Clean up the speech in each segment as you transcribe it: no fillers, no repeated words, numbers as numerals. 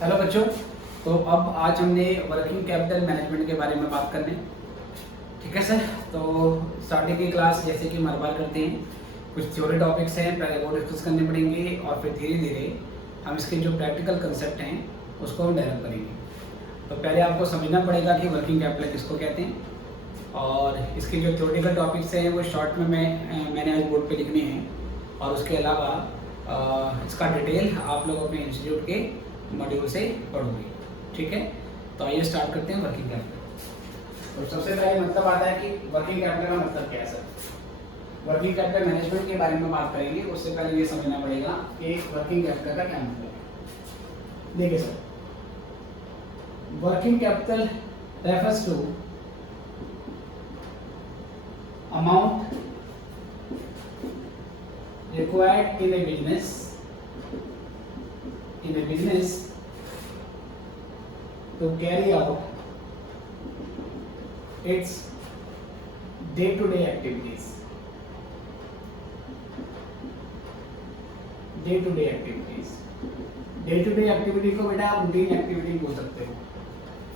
Hello बच्चों। तो अब आज हमने वर्किंग कैपिटल मैनेजमेंट के बारे में बात करने। ठीक है सर। तो स्टार्टिंग की क्लास जैसे कि हम हर बार करते हैं, कुछ थ्योरी टॉपिक्स हैं, पहले वो डिस्कस करने पड़ेंगे और फिर धीरे धीरे हम इसके जो प्रैक्टिकल कंसेप्ट हैं उसको हम डेवलप करेंगे। तो पहले आपको समझना पड़ेगा कि वर्किंग कैपिटल किसको कहते हैं, और इसके जो थ्योरेटिकल टॉपिक्स हैं वो शॉर्ट में मैंने आज बोर्ड पे लिखने हैं, और उसके अलावा इसका डिटेल आप लोग अपने इंस्टीट्यूट के मॉड्यूल से पढ़ोगे। ठीक है, तो आइए स्टार्ट करते हैं वर्किंग कैपिटल। तो सबसे पहले मतलब आता है कि वर्किंग कैपिटल का मतलब क्या है सर। वर्किंग कैपिटल मैनेजमेंट के बारे में बात करेंगे, उससे पहले ये समझना पड़ेगा कि वर्किंग कैपिटल का क्या मतलब है। देखिए sir, working capital refers to amount required in a business to carry out its day-to-day activities. day-to-day activity को बेटा आप रूटीन एक्टिविटी बोल सकते हो।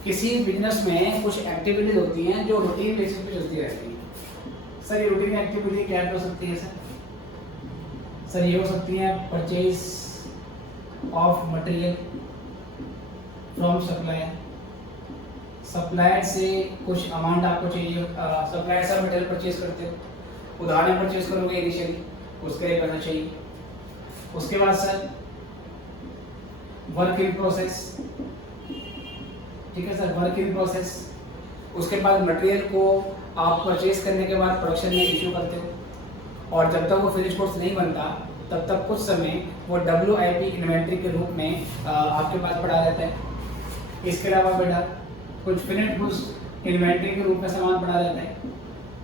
किसी बिजनेस में कुछ एक्टिविटीज होती हैं जो रूटीन बेसिस पे चलती रहती हैं। सर ये रूटीन एक्टिविटी क्या हो सकती है सर? सर ये हो सकती है purchase of material from supplier. Supplier से कुछ अमाउंट आपको चाहिए, सप्लायर से मटेरियल परचेज करते हो, उधार में परचेज करोगे इनिशियली, उसका एक पैसा चाहिए। उसके बाद सर वर्क इन प्रोसेस। ठीक है सर, वर्क इन प्रोसेस। उसके बाद मटेरियल को आप परचेज करने के बाद प्रोडक्शन में इशू करते हो, और जब तक वो फिनिश गुड्स नहीं बनता तब तक कुछ समय वो WIP इन्वेंट्री के रूप में आपके पास पड़ा रहता है। इसके अलावा बेटा कुछ फिनिश गुड्स इन्वेंट्री के रूप में सामान पड़ा रहता है,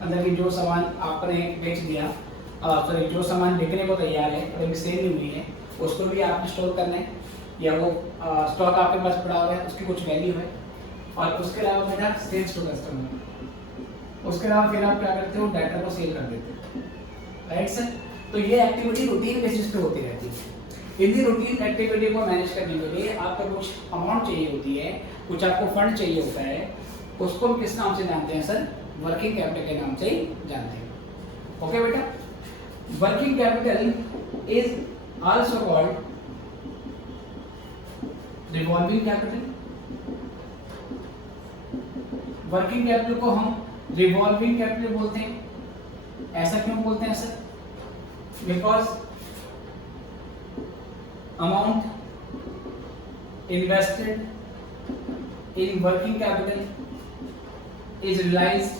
मतलब कि जो सामान आपने बेच दिया, सॉरी जो सामान बिकने को तैयार है और अभी सेल नहीं हुई है, उसको भी आपने स्टोर करना है, या वो स्टॉक आपके पास पड़ा हुआ है, उसकी कुछ वैल्यू है। और उसके अलावा बेटा सेल्स टू कस्टमर। उसके अलावा फिर आप क्या करते हो, डाटा को सेल कर देते हो। Right sir. तो ये एक्टिविटी रूटीन बेसिस पे होती रहती है। इन रूटीन एक्टिविटी को मैनेज करने के लिए आपको कुछ अमाउंट चाहिए होती है, कुछ आपको फंड चाहिए होता है, उसको हम किस नाम से जानते हैं सर? वर्किंग कैपिटल के नाम से ही जानते हैं। ओके बेटा, working capital is also called revolving capital. Working capital को हम रिवॉल्विंग कैपिटल बोलते हैं। ऐसा क्यों बोलते हैं sir? Because amount invested in working capital is realized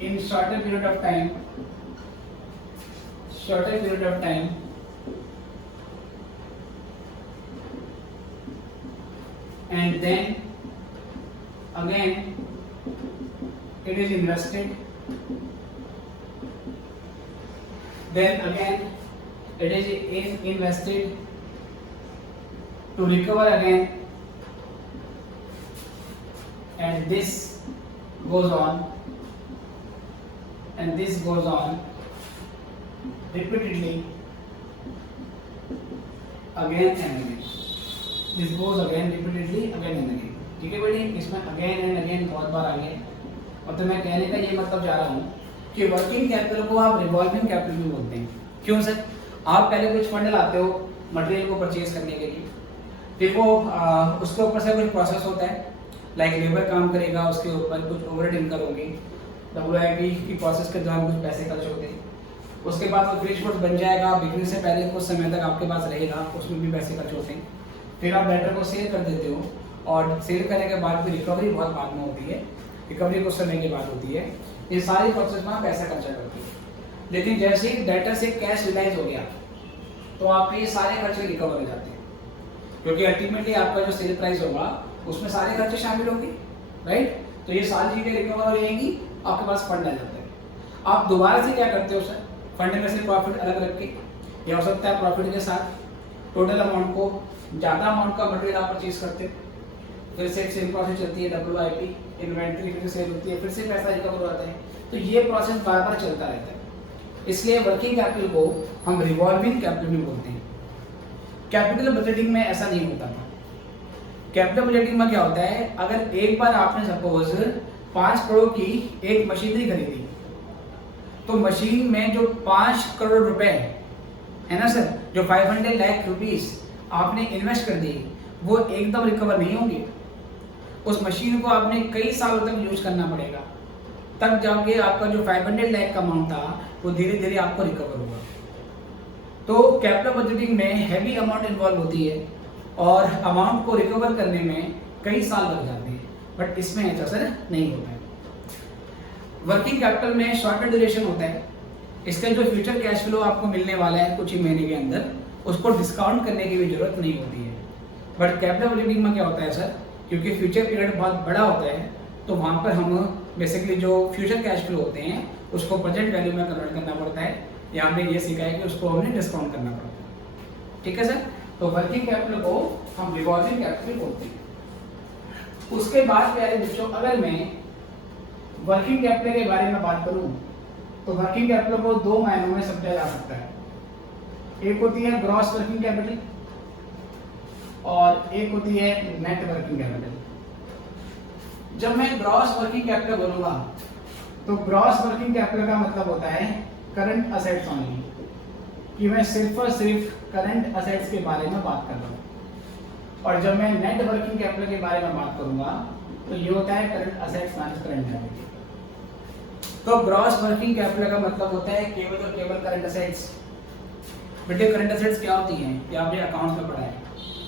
in shorter period of time, and then again it is invested, then again it is invested to recover again, and this goes on repeatedly again and again. This goes again repeatedly again and again. ठीक है बेटी, इसमें again and again बहुत बार आ गया। और तो मैं कहने का ये मतलब जा रहा हूँ कि वर्किंग कैपिटल को आप रिवॉल्विंग कैपिटल भी बोलते हैं। क्यों सर? आप पहले कुछ फंड लाते हो मटेरियल को परचेज करने के लिए, फिर वो उसके ऊपर से कुछ प्रोसेस होता है, लाइक लेबर काम करेगा, उसके ऊपर कुछ ओवरहेड इनकम होगी, WIP की प्रोसेस के दौरान कुछ पैसे खर्च होते हैं। उसके बाद वो फिनिश गुड्स बन जाएगा, बिकने से पहले कुछ समय तक आपके पास रहेगा, उसमें भी पैसे खर्च होते हैं। फिर आप डेटर को सेल कर देते हो, और सेल करने के बाद भी रिकवरी बहुत बाद में होती है, रिकवरी कुछ समय के बाद होती है। ये सारी प्रोसेस में पैसा खर्चा करती है। लेकिन जैसे ही डेटर से कैश रिलाइज हो गया तो आपके ये सारे खर्चे रिकवर हो जाते हैं, क्योंकि अल्टीमेटली आपका जो सेल प्राइस होगा उसमें सारे खर्चे शामिल होंगे। राइट। तो ये सारी चीज़ें रिकवर हो जाएंगी, आपके पास फंड आ जाता है। आप दोबारा से क्या करते हो सर? फंड में से प्रॉफिट अलग रख के, या हो सकता है प्रॉफिट के साथ टोटल अमाउंट को, ज़्यादा अमाउंट का मटेरियल आप परचेज करते हो, फिर से सेल प्रोसेस चलती है, WIP इन्वेंट्री फिर सेल होती है, फिर से पैसा रिकवर हो जाता है। तो ये प्रोसेस बार बार चलता रहता है। इसलिए वर्किंग कैपिटल को हम रिवॉल्विंग कैपिटल भी बोलते हैं। कैपिटल बजटिंग में ऐसा नहीं होता था। कैपिटल बजटिंग में क्या होता है, अगर एक बार आपने सपोज 5 करोड़ की एक मशीनरी खरीदी, तो मशीन में जो 5 करोड़ रुपए है ना सर, जो 500 लाख रुपीस आपने इन्वेस्ट कर दिए, वो एकदम रिकवर नहीं होंगे। उस मशीन को आपने कई सालों तक यूज करना पड़ेगा, तब जाके आपका जो 500 लाख का अमाउंट था वो धीरे धीरे आपको रिकवर होगा। तो कैपिटल बजटिंग में हैवी अमाउंट इन्वॉल्व होती है और अमाउंट को रिकवर करने में कई साल लग जाते हैं, बट इसमें ऐसा सर नहीं होता है। वर्किंग कैपिटल में शॉर्टर ड्यूरेशन होता है, इसका जो फ्यूचर कैश फ्लो आपको मिलने वाला है कुछ ही महीने के अंदर, उसको डिस्काउंट करने की भी जरूरत नहीं होती है। बट कैपिटल बजटिंग में क्या होता है सर, क्योंकि फ्यूचर पीरियड बहुत बड़ा होता है, तो वहाँ पर हम बेसिकली जो फ्यूचर कैश फ्लो होते हैं उसको प्रेजेंट वैल्यू में कन्वर्ट करना पड़ता है, या हमने ये सीखा है कि उसको हमने डिस्काउंट करना पड़ता है। ठीक है सर, तो वर्किंग कैपिटल को हम रिवॉल्विंग कैपिटल बोलते हैं। उसके बाद प्यारे बच्चों, अगर मैं वर्किंग कैपिटल के बारे में बात करूं तो वर्किंग कैपिटल को 2 मायनों में समझा जा सकता है। एक होती है ग्रॉस वर्किंग कैपिटल और एक होती है नेट वर्किंग कैपिटल। जब मैं ग्रॉस वर्किंग कैपिटल बोलूंगा तो ग्रॉस वर्किंग कैपिटल का मतलब होता है करंट असेट्स ओनली, कि मैं सिर्फ और सिर्फ करंट असेट्स के बारे में बात कर रहा हूँ। और जब मैं नेट वर्किंग कैपिटल के बारे में बात करूंगा तो ये होता है current assets minus current liability. तो ग्रॉस वर्किंग कैपिटल का मतलब होता है केवल और केवल करंट असेट्स। बेटे करंट असेट्स क्या होती हैं, ये आपने अकाउंट्स में पढ़ा है।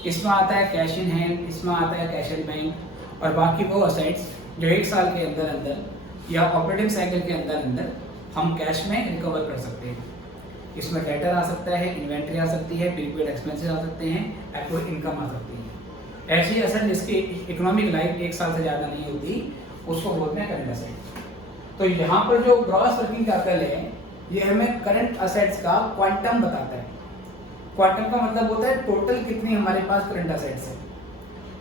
इसमें आता है कैश इन हैंड, इसमें आता है कैश इन बैंक, और बाकी वो असेट्स जो 1 साल के अंदर अंदर या ऑपरेटिंग साइकिल के अंदर अंदर हम कैश में रिकवर कर सकते हैं। इसमें डेटर आ सकता है, इन्वेंट्री आ सकती है, प्रीपेड एक्सपेंसेस आ सकते हैं, एक्टिव इनकम आ सकती है। ऐसी असेट जिसकी इकोनॉमिक लाइफ 1 साल से ज़्यादा नहीं होती, उसको बोलते हैं करंट असेट्स। तो यहाँ पर जो ग्रॉस वर्किंग कैपिटल है, ये हमें करंट असेट्स का क्वांटम बताता है। क्वांटम का मतलब होता है टोटल कितनी हमारे पास करंट असेट्स है,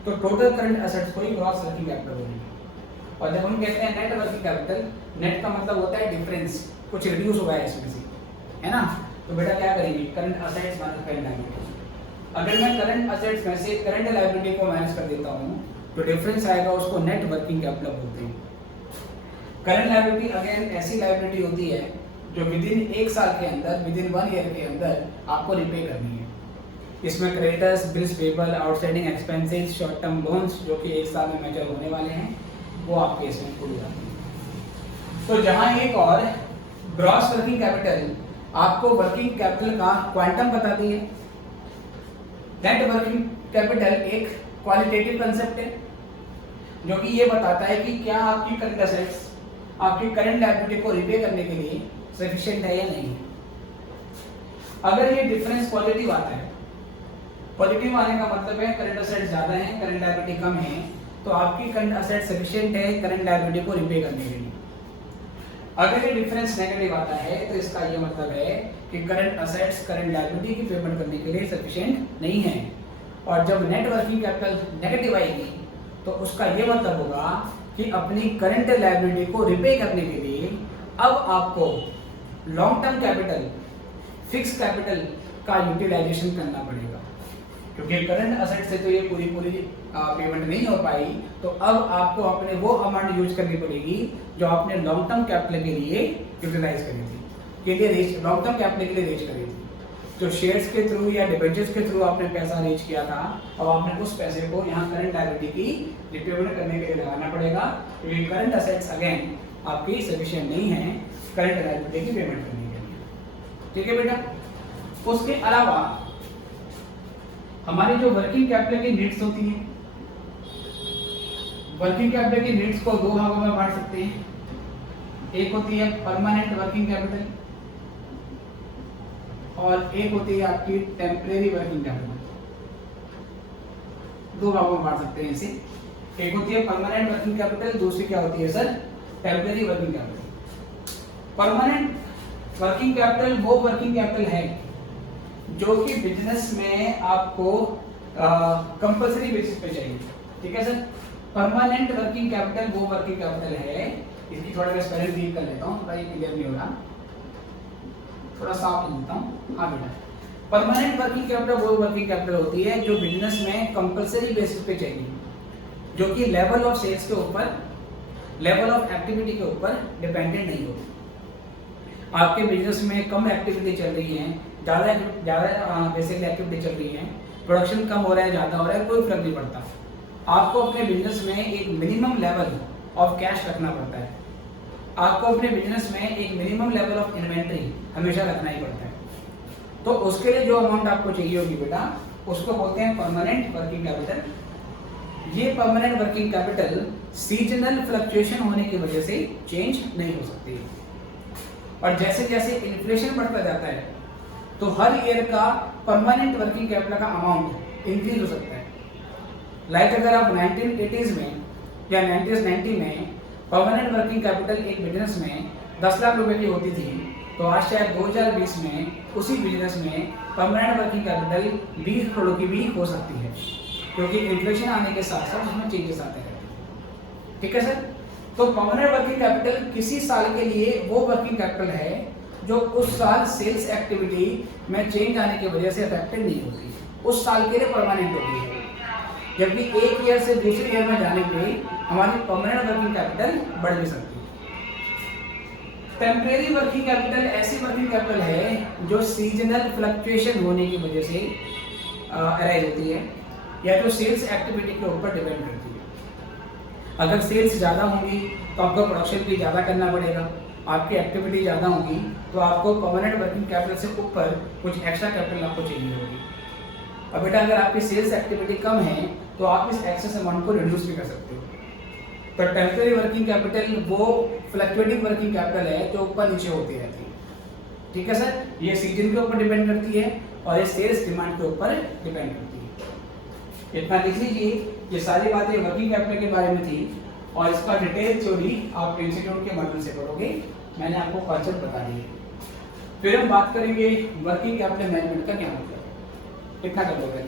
तो टोटल करंट असेट्स को ही ग्रॉस वर्किंग कैपिटल बोलेंगे। और जब हम कहते हैं नेट वर्किंग कैपिटल, नेट का मतलब होता है डिफरेंस, कुछ रिड्यूस हुआ है इसमें से, है ना। तो बेटा क्या करेंगे, current assets minus current liability. अगर मैं करंट असेट्स में से करंट लायबिलिटी को माइनस कर देता हूँ तो डिफरेंस आएगा, उसको नेट वर्किंग कैपिटल बोलते हैं। करंट लायबिलिटी अगेन ऐसी लायबिलिटी होती है जो विदिन 1 साल के अंदर, विदिन 1 ईयर के अंदर आपको रिपे करनी है। इसमें creditors, bills payable, outstanding expenses, short term loans जो कि 1 साल में मैच्योर होने वाले हैं, वो आपके इसमें खुल जाते हैं। तो जहां एक और ग्रॉस वर्किंग कैपिटल आपको वर्किंग कैपिटल का क्वांटम बताती है, नेट वर्किंग कैपिटल एक क्वालिटेटिव कंसेप्ट है जो कि ये बताता है कि क्या आपकी करंट असेट्स आपकी करंट लायबिलिटी को रिपे करने के लिए सफिशिएंट है या नहीं। अगर ये डिफरेंस पॉजिटिव आता है, पॉजिटिव आने का मतलब है करंट असेट्स ज्यादा है, करंट लायबिलिटी कम है, तो आपकी करंट असेट सफिशिएंट है करंट लायबिलिटी को रिपे करने के लिए। अगर ये डिफरेंस नेगेटिव आता है तो इसका ये मतलब है कि करंट असेट्स करंट लायबिलिटी की पेमेंट करने के लिए सफिशिएंट नहीं है। और जब नेट वर्किंग कैपिटल नेगेटिव आएगी तो उसका ये मतलब होगा कि अपनी करंट लायबिलिटी को रिपे करने के लिए अब आपको long term capital, fix capital का यूटिलाइजेशन करना पड़ेगा, क्योंकि करंट असेट से तो ये पूरी पेमेंट नहीं हो पाई, तो अब आपको अपने वो अमाउंट यूज करनी पड़ेगी जो आपने लॉन्ग टर्म कैपिटल के लिए यूटिलाइज करी थी, लॉन्ग टर्म कैपिटल के लिए रेज करी थी। जो शेयर्स के थ्रू या डिबेंचर्स के थ्रू आपने पैसा रेज किया था, अब आपने उस पैसे को यहाँ करंट लायबिलिटी की रिपेमेंट करने के लिए लगाना पड़ेगा, क्योंकि करंट असेट्स अगेन आपकी सफिशिएंट नहीं है करंट लायबिलिटी की पेमेंट करने के लिए। ठीक है बेटा। उसके अलावा हमारी जो वर्किंग कैपिटल की नीड्स होती हैं, वर्किंग कैपिटल की नीड्स को 2 भागों में बांट सकते हैं। एक होती है परमानेंट वर्किंग कैपिटल और एक होती है आपकी टेम्परेरी वर्किंग कैपिटल। 2 भागों में बांट सकते हैं इसे। एक होती है परमानेंट वर्किंग कैपिटल, दूसरी क्या होती है sir, temporary working capital. Permanent working capital वो वर्किंग कैपिटल है जो कि बिजनेस में आपको कंपल्सरी बेसिस पे चाहिए। ठीक है सर। परमानेंट वर्किंग कैपिटल वो वर्किंग कैपिटल है, इसकी थोड़ा मैं स्पेलिंग रीड कर लेता हूँ, थोड़ा ये क्लियर नहीं हो रहा। थोड़ा साफ लिखता हूँ। हाँ बेटा, परमानेंट वर्किंग कैपिटल वो वर्किंग कैपिटल होती है जो बिजनेस में कंपलसरी बेसिस पे चाहिए, जो कि लेवल ऑफ सेल्स के ऊपर, लेवल ऑफ एक्टिविटी के ऊपर डिपेंडेंट नहीं होती। आपके बिजनेस में कम एक्टिविटी चल रही है, ज़्यादा बेसिकली एक्टिविटी चल रही है, प्रोडक्शन कम हो रहा है, ज़्यादा हो रहा है, कोई फर्क नहीं पड़ता। आपको अपने बिजनेस में एक मिनिमम लेवल ऑफ कैश रखना पड़ता है। आपको अपने बिजनेस में एक मिनिमम लेवल ऑफ इन्वेंट्री हमेशा रखना ही पड़ता है। तो उसके लिए जो अमाउंट आपको चाहिए होगी बेटा, उसको बोलते हैं परमानेंट वर्किंग कैपिटल। ये permanent working capital seasonal fluctuation होने की वजह से चेंज नहीं हो सकती, और जैसे जैसे इन्फ्लेशन बढ़ता जाता है तो हर ईयर का परमानेंट वर्किंग कैपिटल का अमाउंट इंक्रीज हो सकता है। लाइक अगर आप 1980s में या 90s में परमानेंट वर्किंग कैपिटल एक बिजनेस में 10 लाख रुपए की होती थी, तो आज शायद 2020 में उसी बिजनेस में परमानेंट वर्किंग कैपिटल 20 करोड़ की भी हो सकती है, क्योंकि इन्फ्लेशन आने के साथ साथ उसमें चेंजेस आते रहते हैं। ठीक है सर? तो परमानेंट वर्किंग कैपिटल किसी साल के लिए वो वर्किंग कैपिटल है जो उस साल सेल्स एक्टिविटी में चेंज आने की वजह से अफेक्टेड नहीं होती, उस साल के लिए परमानेंट होती है। जबकि एक ईयर से दूसरे ईयर में जाने पे हमारी परमानेंट वर्किंग कैपिटल बढ़ भी सकती है। टेम्परेरी वर्किंग कैपिटल ऐसी वर्किंग कैपिटल है जो सीजनल फ्लक्चुएशन होने की वजह से अराइज होती है, या जो सेल्स एक्टिविटी के ऊपर डिपेंड करती है। अगर सेल्स ज़्यादा होंगी तो आपको प्रोडक्शन भी ज़्यादा करना पड़ेगा, आपकी एक्टिविटी ज़्यादा होगी तो आपको परमानेंट वर्किंग कैपिटल से ऊपर कुछ एक्स्ट्रा कैपिटल आपको चाहिए होगी। अब बेटा अगर आपकी सेल्स एक्टिविटी कम है तो आप इस एक्सेस अमाउंट को रिड्यूस भी कर सकते हो। तो टेम्परेरी वर्किंग कैपिटल वो फ्लक्चुएटिंग वर्किंग कैपिटल है जो ऊपर नीचे होती रहती है। ठीक है सर? ये सीजन के ऊपर डिपेंड करती है और ये सेल्स डिमांड के ऊपर डिपेंड करती है। इतना लिख लीजिए, ये सारी बातें वर्किंग कैपिटल के बारे में थी, और इसका डिटेल थ्योरी आप इंस्टीट्यूट के मॉडल से करोगे। मैंने आपको कॉन्सेप्ट बता दिए। फिर हम बात करेंगे वर्किंग कैपिटल मैनेजमेंट का क्या मतलब है। इतना कर लोगे?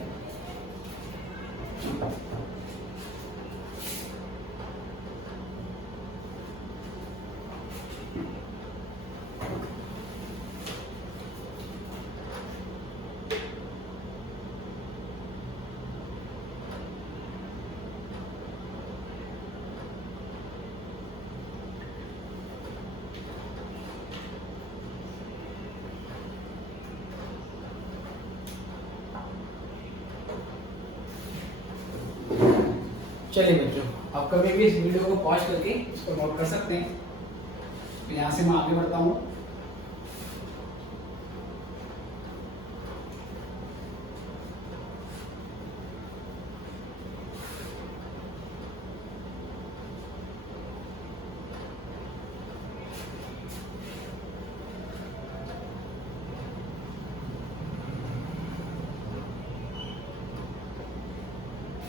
चलिए बच्चों, आप कभी भी इस वीडियो को पॉज करके इसको नोट कर सकते हैं। तो यहाँ से मैं आगे बढ़ता हूँ।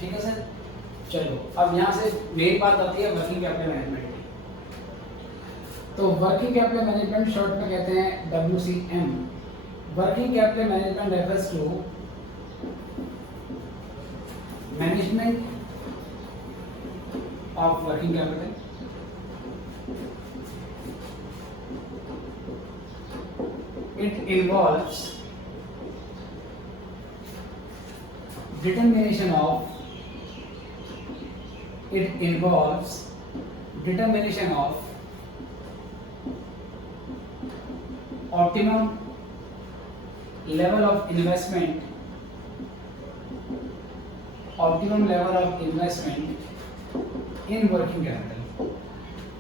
ठीक है सर? चलो अब यहाँ से मेन बात आती है वर्किंग कैपिटल मैनेजमेंट की। तो वर्किंग कैपिटल मैनेजमेंट शॉर्ट में कहते हैं WCM। Working capital management refers to management of working capital, it involves determination of optimum level of investment in working capital।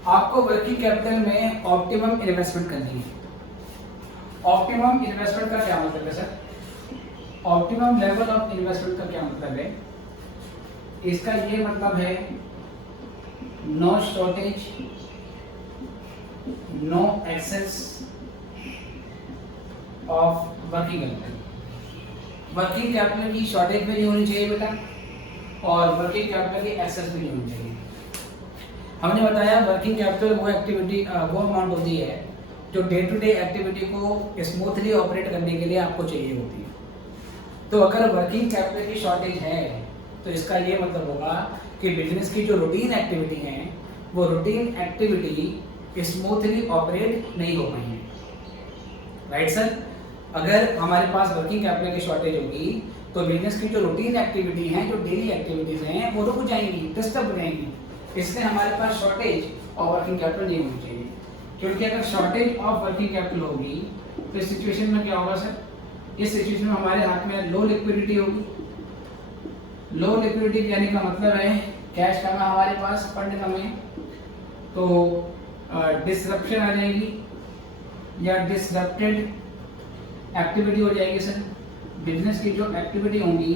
आपको वर्किंग कैपिटल में ऑप्टिमम इन्वेस्टमेंट करनी है। Optimum investment का क्या मतलब है sir? Optimum level of investment का क्या मतलब है? इसका ये मतलब है no shortage, no excess of working capital. Working capital की शॉर्टेज भी नहीं होनी चाहिए बेटा, और वर्किंग कैपिटल की एक्सेस भी नहीं होनी चाहिए। हमने बताया वर्किंग कैपिटल वो एक्टिविटी, वो अमाउंट होती है जो डे टू डे एक्टिविटी को स्मूथली ऑपरेट करने के लिए आपको चाहिए होती है। तो अगर वर्किंग कैपिटल की शॉर्टेज है तो इसका ये मतलब होगा कि बिजनेस की जो रूटीन एक्टिविटी है वो रूटीन एक्टिविटी स्मूथली ऑपरेट नहीं हो पाई है। Right sir. अगर हमारे पास वर्किंग कैपिटल की शॉर्टेज होगी तो बिजनेस की जो रूटीन एक्टिविटी हैं, जो डेली एक्टिविटीज हैं, वो रुक जाएंगी, डिस्टर्ब हो जाएंगी। इसलिए हमारे पास शॉर्टेज ऑफ वर्किंग कैपिटल नहीं होनी चाहिए, क्योंकि अगर शॉर्टेज ऑफ वर्किंग कैपिटल होगी तो इस सिचुएशन में क्या होगा सर? इस सिचुएशन में हमारे हाथ में लो लिक्विडिटी होगी। लो लिक्विडिटी कहने का मतलब है कैश कम है हमारे पास, फंड कम है, तो डिसरप्शन आ जाएगी या डिसरप्टेड एक्टिविटी हो जाएगी सर। बिजनेस की जो एक्टिविटी होंगी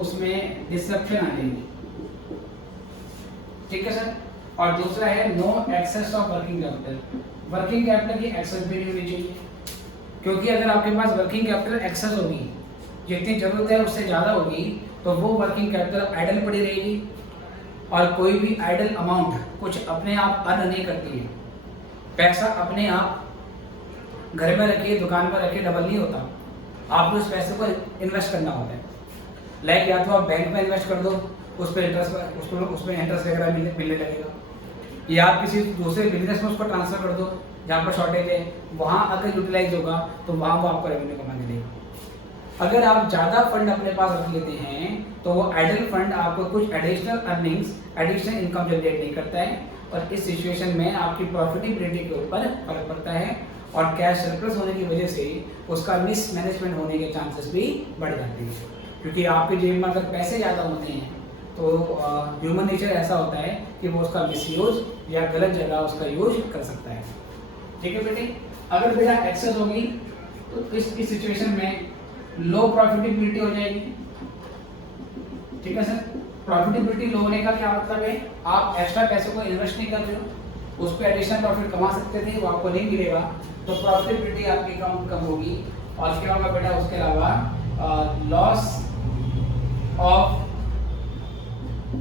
उसमें डिसरप्शन आ जाएगी, ठीक है सर। और दूसरा है no excess of working capital. Working capital की एक्सेस भी नहीं होनी चाहिए, क्योंकि अगर आपके पास वर्किंग कैपिटल एक्सेस होगी, जितनी जरूरत है उससे ज़्यादा होगी, तो वो वर्किंग कैपिटल आइडल पड़ी रहेगी। और कोई भी आइडल अमाउंट कुछ अपने आप अर्न नहीं करती है। पैसा अपने आप घर में रखिए, दुकान पर रखिए डबल नहीं होता, आपको उस पैसे को इन्वेस्ट करना होता है। लाइक या तो आप बैंक में इन्वेस्ट कर दो, उस पर इंटरेस्ट वगैरह मिलने लगेगा, या आप किसी दूसरे बिजनेस में उसको ट्रांसफर कर दो जहाँ पर शॉर्टेज है, वहाँ अगर यूटिलाइज होगा तो वहाँ वो आपको रेवेन्यू कमाने देगा। अगर आप ज़्यादा फंड अपने पास रख लेते हैं तो वो आइडल फंड आपको कुछ additional earnings, additional income generate नहीं करता है, और इस सिचुएशन में आपकी प्रॉफिटेबिलिटी के ऊपर फर्क पड़ता है, और कैश सरप्लस होने की वजह से उसका मिसमैनेजमेंट होने के चांसेस भी बढ़ जाते हैं। क्योंकि आपके जेब में अगर पैसे ज़्यादा होते हैं तो ह्यूमन नेचर ऐसा होता है कि वो उसका मिसयूज या गलत जगह उसका यूज कर सकता है, ठीक है बेटे। अगर बेटा एक्सेस होगी तो इस सिचुएशन में लो प्रॉफिटेबिलिटी हो जाएगी, ठीक है सर। प्रॉफिटेबिलिटी लो होने का क्या मतलब है? आप एक्स्ट्रा पैसे को इन्वेस्ट नहीं कर रहे हो, उस पर एडिशनल प्रॉफिट कमा सकते थे, वो आपको नहीं मिलेगा, तो प्रॉफिटेबिलिटी आपकी कम होगी। और क्या होगा बेटा उसके अलावा लॉस ऑफ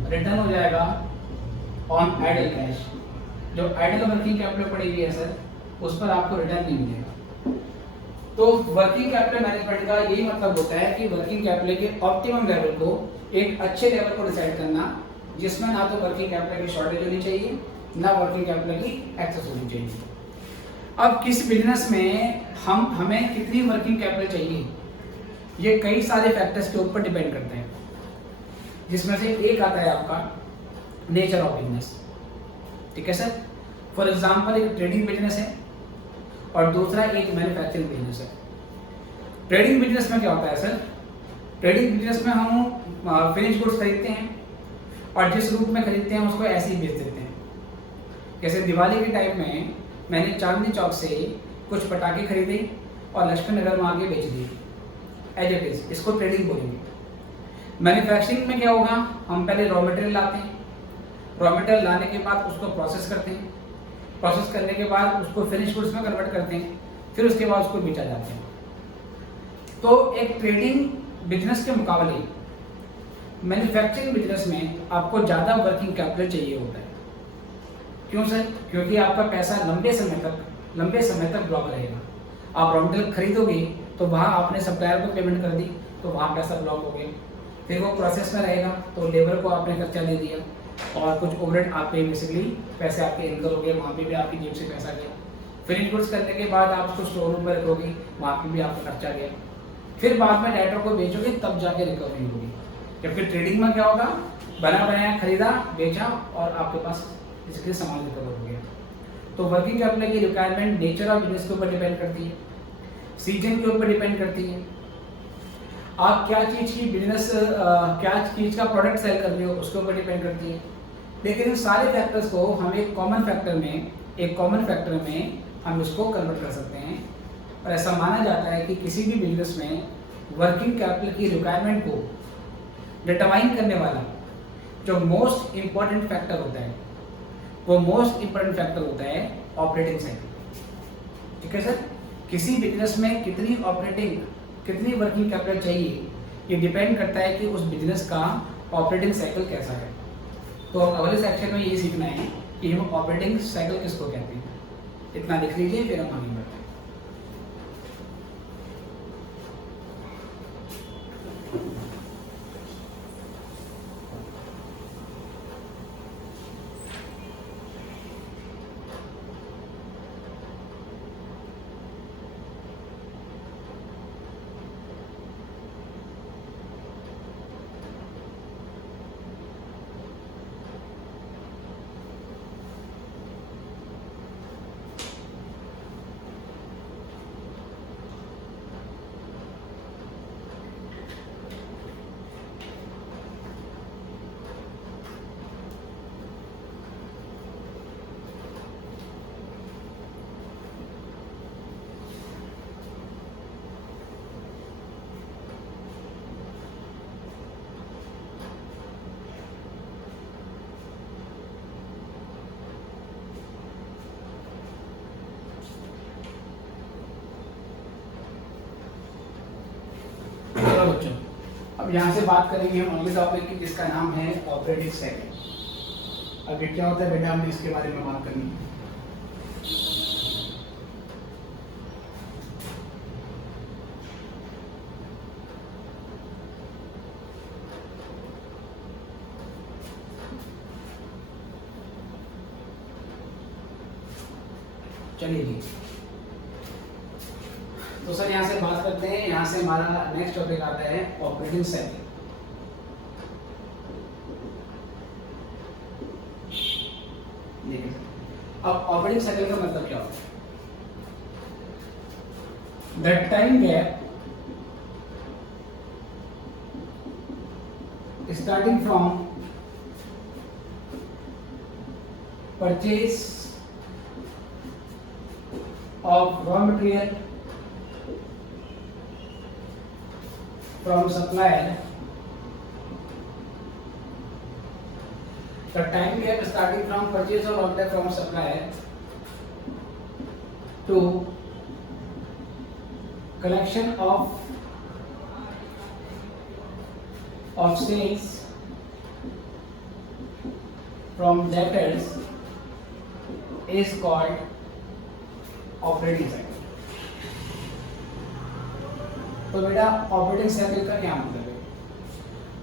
रिटर्न हो जाएगा ऑन आइडल कैश। जो आइडल वर्किंग कैपिटल पड़ी हुई है सर, उस पर आपको रिटर्न नहीं मिलेगा। तो वर्किंग कैपिटल मैनेजमेंट का यही मतलब होता है कि वर्किंग कैपिटल के ऑप्टिमम लेवल को, एक अच्छे लेवल को डिसाइड करना, जिसमें ना तो वर्किंग कैपिटल की शॉर्टेज होनी चाहिए, ना वर्किंग कैपिटल की एक्सेस होनी चाहिए। अब किस बिजनेस में हमें कितनी वर्किंग कैपिटल चाहिए, ये कई सारे फैक्टर्स के ऊपर डिपेंड करते हैं, जिसमें से एक आता है आपका नेचर ऑफ बिजनेस, ठीक है सर। फॉर एग्जांपल एक ट्रेडिंग बिजनेस है और दूसरा एक मैन्युफैक्चरिंग बिजनेस है। ट्रेडिंग बिजनेस में क्या होता है सर? ट्रेडिंग बिजनेस में हम फिनिश गुड्स खरीदते हैं और जिस रूप में खरीदते हैं उसको ऐसे ही बेच देते हैं। जैसे दिवाली के टाइम में मैंने चांदनी चौक से कुछ पटाखे खरीदे और लक्ष्मी नगर में आके बेच दिए, एज इट इज, इसको ट्रेडिंग बोलेंगे। मैन्युफैक्चरिंग में क्या होगा? हम पहले रॉ मटेरियल लाते हैं, रॉ मटेरियल लाने के बाद उसको प्रोसेस करते हैं, प्रोसेस करने के बाद उसको फिनिश गुड्स में कन्वर्ट करते हैं, फिर उसके बाद उसको बेचा जाता है। तो एक ट्रेडिंग बिजनेस के मुकाबले मैन्युफैक्चरिंग बिजनेस में आपको ज़्यादा वर्किंग कैपिटल चाहिए होता है। क्यों सर? क्योंकि आपका पैसा लंबे समय तक ब्लॉक रहेगा। आप रॉ मटेरियल खरीदोगे तो वहाँ आपने सप्लायर को पेमेंट कर दी तो वहाँ पैसा ब्लॉक हो गया, फिर वो प्रोसेस में रहेगा तो लेबर को आपने खर्चा दे दिया और कुछ ओवरहेड आप पे बेसिकली पैसे आपके इनकम हो गए, वहाँ पे भी आपकी जेब से पैसा गया। फिनिश गुड्स करने के बाद आप उसको स्टोर रूम में रखोगे, वहाँ पे भी आपका खर्चा गया, फिर बाद में डायरेक्टर को बेचोगे तब जाके रिकवरी होगी। जबकि ट्रेडिंग में क्या होगा? बना बनाया खरीदा, बेचा और आपके पास इसके सामान रिकवर हो गया। तो वर्किंग कैपिटल की रिक्वायरमेंट नेचर ऑफ बिजनेस के ऊपर डिपेंड करती है, सीजन के ऊपर डिपेंड करती है, आप क्या चीज़ की बिजनेस क्या चीज़ का प्रोडक्ट सेल कर रहे हो उसके ऊपर डिपेंड करती है। लेकिन इन सारे फैक्टर्स को हम एक कॉमन फैक्टर में हम इसको कन्वर्ट कर सकते हैं। और ऐसा माना जाता है कि किसी भी बिजनेस में वर्किंग कैपिटल की रिक्वायरमेंट को डिटरमाइन करने वाला जो मोस्ट इम्पॉर्टेंट फैक्टर होता है, वो मोस्ट इम्पॉर्टेंट फैक्टर होता है ऑपरेटिंग साइकिल, ठीक है सर। किसी बिजनेस में कितनी वर्किंग कैपिटल चाहिए, ये डिपेंड करता है कि उस बिजनेस का ऑपरेटिंग साइकिल कैसा है। तो अगले सेक्शन में ये सीखना है कि हम ऑपरेटिंग साइकिल किसको कहते हैं। इतना लिख लीजिए, फिर हम आगे बढ़ते हैं। चलो बच्चों, अब यहाँ से बात करेंगे हम अगले टॉपिक की, जिसका नाम है ऑपरेटिंग साइकिल। अब ये क्या होता है बेटा, हमने इसके बारे में बात करनी है। चलिए जी, तो सर यहाँ से बात करते हैं। यहाँ से हमारा नेक्स्ट टॉपिक आता है ऑपरेटिंग साइकिल। देखिए, अब ऑपरेटिंग साइकिल का मतलब क्या होता है? The time gap starting from purchase of raw material from supplier. The time gap starting from purchase of raw material from supplier to collection of sales from debtors is called operating cycle. तो बेटा operating cycle का क्या मतलब है?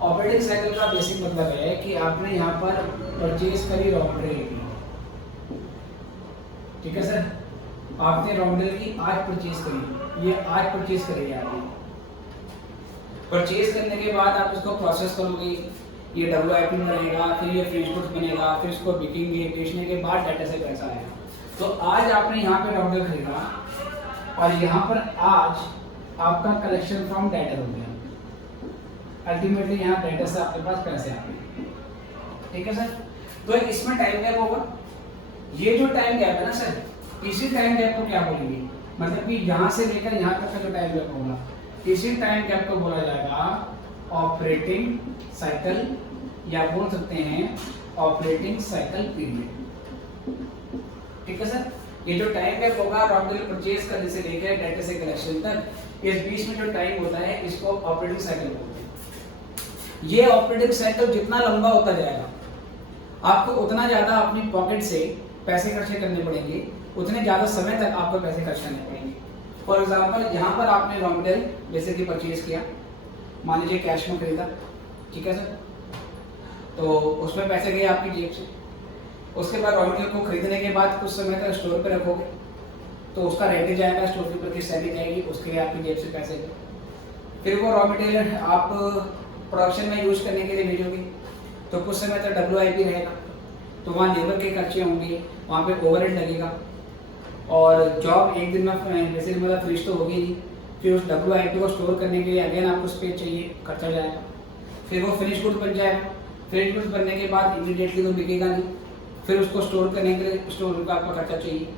Operating cycle का basic मतलब है कि आपने यहाँ पर परचेज करी रॉ मटेरियल की, ठीक है सर, आपने रॉ मटेरियल की आज परचेज करी, ये आज परचेज करी है आपने। परचेज करने के बाद आप इसको प्रोसेस करोगे, ये WIP बनेगा, फिर ये फिनिश गुड्स बनेगा, फिर इसको बिकेंगे, बेचने के बाद डाटा से पैसा आएगा। तो आज आपने यहाँ पे रॉ मटेरियल खरीदा और यहाँ पर आज आपका कलेक्शन फ्रॉम डेटर हो गया। अल्टीमेटली यहाँ डेटर से आपके पास पैसे आ गए, ठीक है सर। तो इसमें टाइम गैप होगा। ये जो टाइम गैप है ना सर, इसी टाइम गैप को क्या बोलेंगे, मतलब कि यहाँ से लेकर यहाँ तक का जो टाइम गैप होगा, इसी टाइम गैप को बोला जाएगा ऑपरेटिंग साइकिल, या बोल सकते हैं ऑपरेटिंग साइकिल पीरियड, ठीक है सर। ये जो टाइम गैप होगा रॉ मटेरियल परचेज करने से लेकर डेटा से कलेक्शन तक, इस बीच में जो टाइम होता है इसको ऑपरेटिंग साइकिल बोलते हैं। ये ऑपरेटिंग साइकिल जितना लंबा होता जाएगा, आपको उतना ज्यादा अपनी पॉकेट से पैसे खर्चे करने पड़ेंगे, उतने ज्यादा समय तक आपको पैसे खर्च करने पड़ेंगे। फॉर एग्जाम्पल, यहाँ पर आपने रॉ मटेरियल जैसे कि परचेज किया, मान लीजिए कैश में खरीदा, ठीक है सर, तो उसमें पैसे गए आपकी जेब से। उसके बाद रॉ मटेरियल को खरीदने के बाद कुछ समय तक स्टोर पे रखोगे, तो उसका रेंटेज आएगा, स्टोर कीपर की सैलरी जाएगी, उसके लिए आपकी जेब से पैसे गए। फिर वो रॉ मटेरियल आप प्रोडक्शन में यूज करने के लिए भेजोगे, तो कुछ समय तक WIP रहेगा, तो वहाँ लेबर के खर्चे होंगे, वहाँ पे ओवरहेड लगेगा, और जॉब एक दिन में वैसे मतलब फिनिश तो होगी नहीं। फिर उस WIP को स्टोर करने के लिए अगेन आपको स्पेस चाहिए, खर्चा जाएगा। फिर वो फिनिश गुड बन जाएगा, फिनिश गुड बनने के बाद इमीडिएटली तो बिकेगा नहीं, फिर उसको स्टोर करने के लिए स्टोर का आपका खर्चा चाहिए।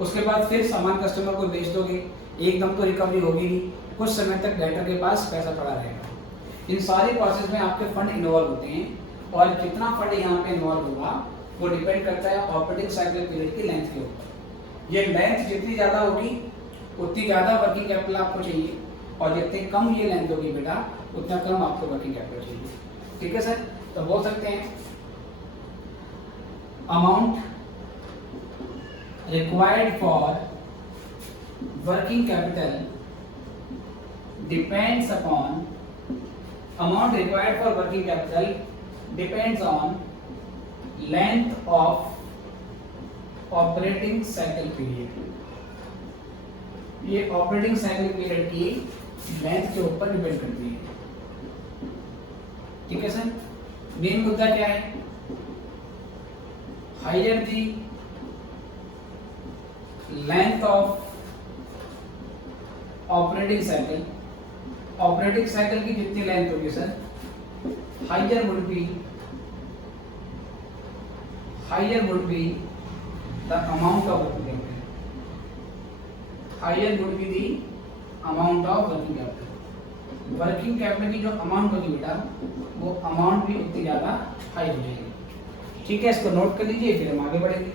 उसके बाद फिर सामान कस्टमर को बेच दोगे, एकदम तो रिकवरी होगी नहीं, कुछ समय तक डेटर के पास पैसा पड़ा रहेगा। इन सारी प्रोसेस में आपके फंड इन्वॉल्व होते हैं, और जितना फंड यहाँ पे इन्वॉल्व होगा वो डिपेंड करता है ऑपरेटिंग साइकिल पीरियड की लेंथ के ऊपर। ये लेंथ जितनी ज़्यादा होगी उतनी ज़्यादा वर्किंग कैपिटल आपको चाहिए, और जितनी कम ये लेंथ होगी बेटा उतना कम आपको वर्किंग कैपिटल चाहिए, ठीक है सर। तो बोल सकते हैं amount required for working capital depends upon amount required for working capital depends on length of operating cycle period। ये ऑपरेटिंग साइकिल पीरियड की लेंथ के ऊपर डिपेंड करती है, ठीक है सर। मेन मुद्दा क्या है, higher the length of operating cycle, operating cycle की जितनी लेंथ होगी sir, higher would be the amount of working capital, higher would be the amount of working capital। Working capital की जो अमाउंट होगी बेटा, वो अमाउंट भी उतनी ज्यादा हाई हो जाएगी, ठीक है। इसको नोट कर लीजिए, फिर हम आगे बढ़ेंगे।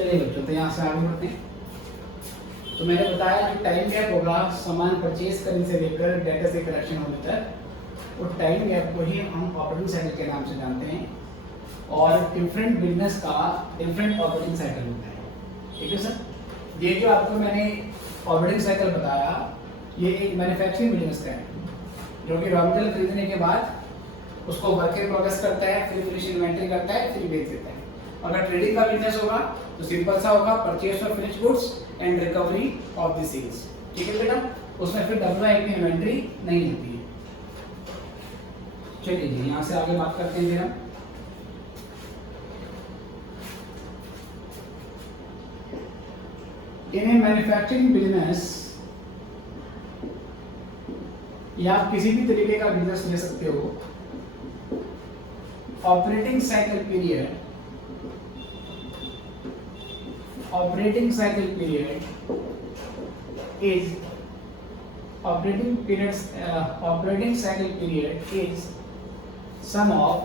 चलिए बच्चों, तो यहाँ से आगे बढ़ते हैं। तो मैंने बताया कि टाइम गैप होगा सामान परचेज करने से लेकर डाटा से कलेक्शन होने तक, और टाइम गैप को ही हम ऑपरेटिंग साइकिल के नाम से जानते हैं। और डिफरेंट बिजनेस का डिफरेंट ऑपरेटिंग साइकिल होता है, ठीक है सर। ये जो आपको मैंने ऑपरेटिंग साइकिल बताया, ये एक मैन्युफैक्चरिंग बिजनेस का है, जो कि रॉ मटेरियल खरीदने के बाद उसको वर्क इन प्रोग्रेस करता है, फिर फिनिश इन्वेंटरी करता है, फिर बेच देता है। अगर ट्रेडिंग का बिजनेस होगा तो सिंपल सा होगा, purchase of finish goods and recovery of the sales, ठीक है बेटा। उसमें फिर WIP इन्वेंटरी नहीं होती है। चलिए जी, यहाँ से आगे बात करते हैं हम। इन ए मैन्युफैक्चरिंग बिजनेस, या आप किसी भी तरीके का बिजनेस ले सकते हो, operating cycle period is sum of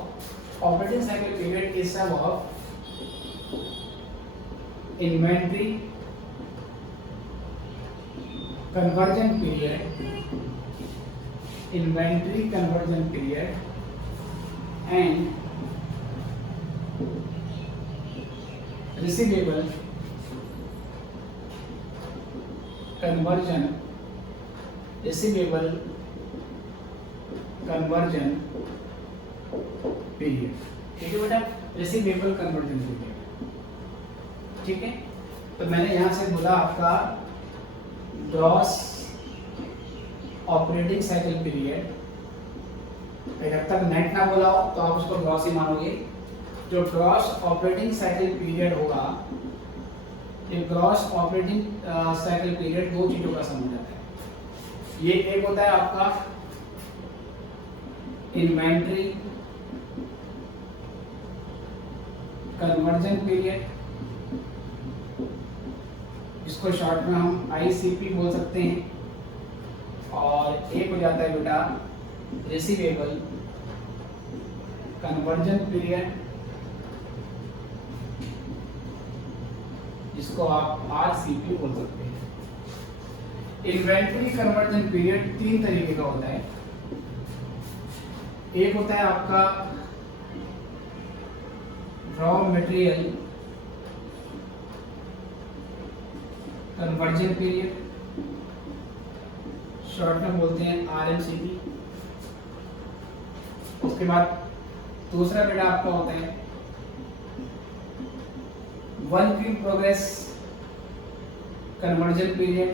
inventory conversion period and receivable conversion period, ठीक है बेटा। रिसीवेबल कन्वर्जन पीरियड, ठीक है। तो मैंने यहाँ से बोला आपका ग्रॉस ऑपरेटिंग साइकिल पीरियड, जब तक नेट ना बोला हो तो आप उसको ग्रॉस ही मानोगे। जो ग्रॉस ऑपरेटिंग साइकिल पीरियड होगा, ये ग्रॉस ऑपरेटिंग साइकिल पीरियड दो चीजों का समझ आता है। ये एक होता है आपका इन्वेंटरी कन्वर्जन पीरियड, इसको शॉर्ट में हम ICP बोल सकते हैं। और एक हो जाता है बेटा रिसीवेबल कन्वर्जन पीरियड, जिसको आप RCP बोल सकते हैं। इन्वेंटरी कन्वर्जन पीरियड तीन तरीके का होता है। एक होता है आपका raw material conversion period, short में बोलते हैं RMCP। उसके बाद दूसरा बेटा आपका होता है work in progress conversion period,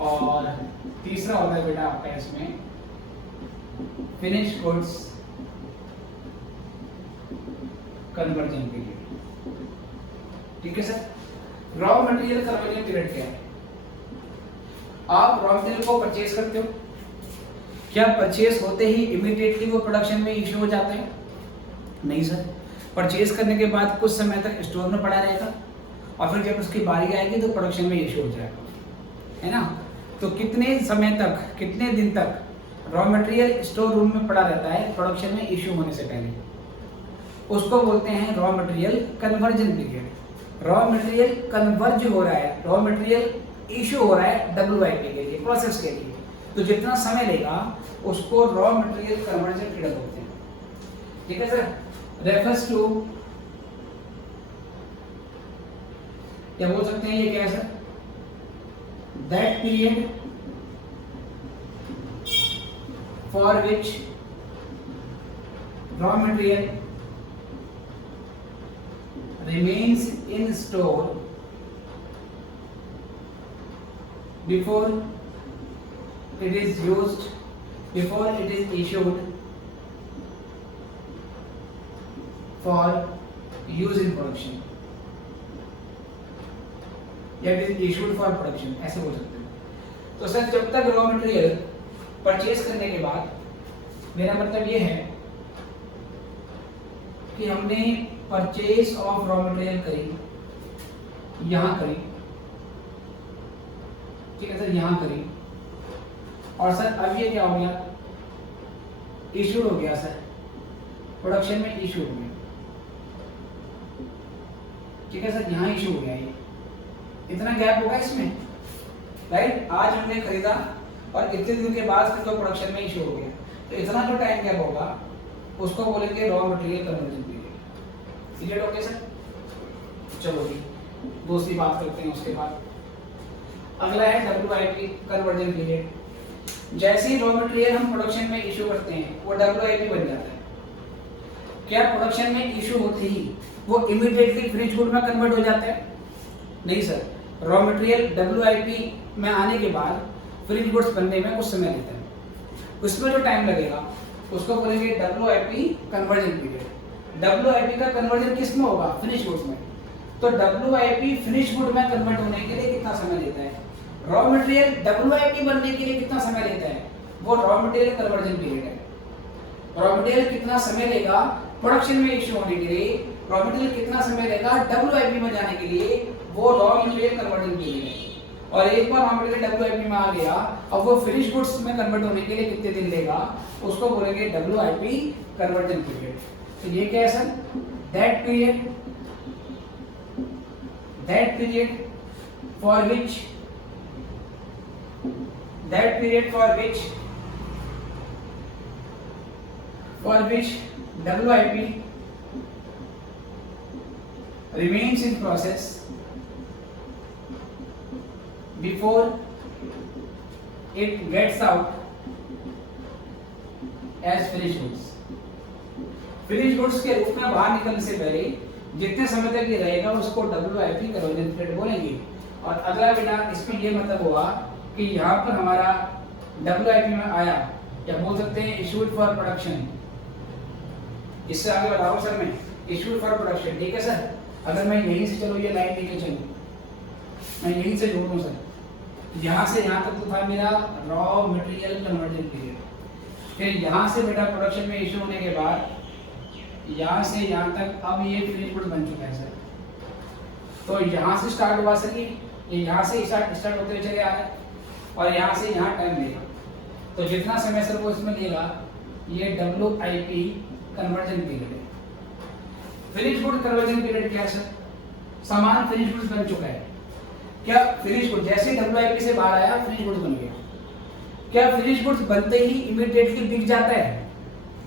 और तीसरा होता है बेटा आपका इसमें फिनिश गुड्स कन्वर्जन पीरियड, ठीक है sir. Raw material conversion period क्या है? आप रॉ मटेरियल को परचेज करते हो, क्या परचेज होते ही इमीडिएटली वो प्रोडक्शन में इशू हो जाता है? नहीं सर, परचेज करने के बाद कुछ समय तक स्टोर में पड़ा रहेगा, और फिर जब उसकी बारी आएगी तो प्रोडक्शन में इशू हो जाएगा, है ना। तो कितने समय तक, कितने दिन तक रॉ मटेरियल स्टोर रूम में पड़ा रहता है प्रोडक्शन में इशू होने से पहले? उसको बोलते हैं raw material conversion period. Raw material converge हो रहा है, रॉ मटेरियल इशू हो रहा है WIP के लिए, प्रोसेस के लिए, तो जितना समय लेगा उसको रॉ मटेरियल कन्वर्जन पीरियड बोलते हैं, ठीक है सर। रेफर्स टू, क्या बोल सकते हैं, ये क्या है sir? That period for which raw material remains in store before it is used, before it is issued for use in production, या it is issued for production, ऐसे बोल सकते हैं। तो सर जब तक रॉ मटेरियल परचेज करने के बाद, मेरा मतलब ये है कि हमने परचेज ऑफ रॉ मटेरियल करी, यहां करी, ठीक है सर, यहां करी, और सर अब ये क्या हो गया, इशूड हो गया सर, प्रोडक्शन में इशू हो गया, ठीक है सर, यहाँ इशू हो गया, ये इतना गैप होगा इसमें, राइट। आज हमने खरीदा और इतने दिन के बाद फिर तो प्रोडक्शन में इशू हो गया, तो इतना जो टाइम गैप होगा उसको बोलेंगे raw material conversion period. Clear okay sir? चलो जी दूसरी बात करते हैं उसके बाद। अगला है WIP कन्वर्जन पीरियड। जैसे ही रॉ मटेरियल हम प्रोडक्शन में इशू करते हैं वो WIP बन जाता है। क्या प्रोडक्शन में इशू होते ही वो इमीडिएटली फिनिश गुड में कन्वर्ट हो जाता है? नहीं सर, रॉ मटेरियल WIP में आने के बाद फिनिश गुड्स बनने में कुछ समय लेता है, उसमें जो टाइम लगेगा उसको बोलेंगे WIP कन्वर्जन पीरियड। WIP का कन्वर्जन किस में होगा? फिनिश गुड्स में। तो WIP फिनिश गुड में कन्वर्ट होने के लिए कितना समय लेता है? रॉ मटेरियल WIP बनने के लिए कितना समय लेता है? वो रॉ मटेरियल कन्वर्जन पीरियड है। रॉ मटेरियल कितना समय लेगा प्रोडक्शन में इशू होने के लिए, रॉ मटेरियल कितना समय लेगा WIP में जाने के लिए, वो रॉ मटेरियल कन्वर्जन पीरियड है। और एक बार रॉ मटेरियल WIP में आ गया, अब वो फिनिश गुड्स में कन्वर्ट होने के लिए कितने दिन लेगा, उसको बोलेंगे WIP कन्वर्जन पीरियड। तो ये क्या है sir? That period for which WIP remains in process before it gets out as finished goods। Finish goods के रूप में बाहर निकलने से पहले जितने समय तक ये रहेगा उसको WIP कन्वर्जन पीरियड बोलेंगे। और अगला बेटा इसमें ये मतलब हुआ कि यहाँ पर हमारा WIP में आया, या बोल सकते हैं इशूड फॉर प्रोडक्शन। इससे आगे बताओ सर मैं, इशूड फॉर प्रोडक्शन, ठीक है सर। अगर मैं यहीं से चलो ये लाइन लेके चलूँ, मैं यहीं से जोड़ूँ सर, यहाँ से यहाँ तक तो था मेरा रॉ मटेरियल कन्वर्जन पीरियड। फिर यहाँ से बेटा प्रोडक्शन में इशू होने के बाद यहाँ से यहाँ तक अब ये फिनिश गुड बन चुका है सर। तो यहाँ से स्टार्ट हुआ सर, ये यहाँ से स्टार्ट होते हुए चले आ रहे और यहाँ से यहाँ टाइम लेगा। तो जितना समय सर वो इसमें लेगा ये WIP कन्वर्जन पीरियड है। फिनिश गुड कन्वर्जन पीरियड क्या है सर? सामान फिनिश गुड्स बन चुका है। क्या फिनिश गुड जैसे WIP से बाहर आया फिनिश गुड्स बन गया? क्या फिनिश गुड्स बनते ही इमीडिएटली बिक जाता है?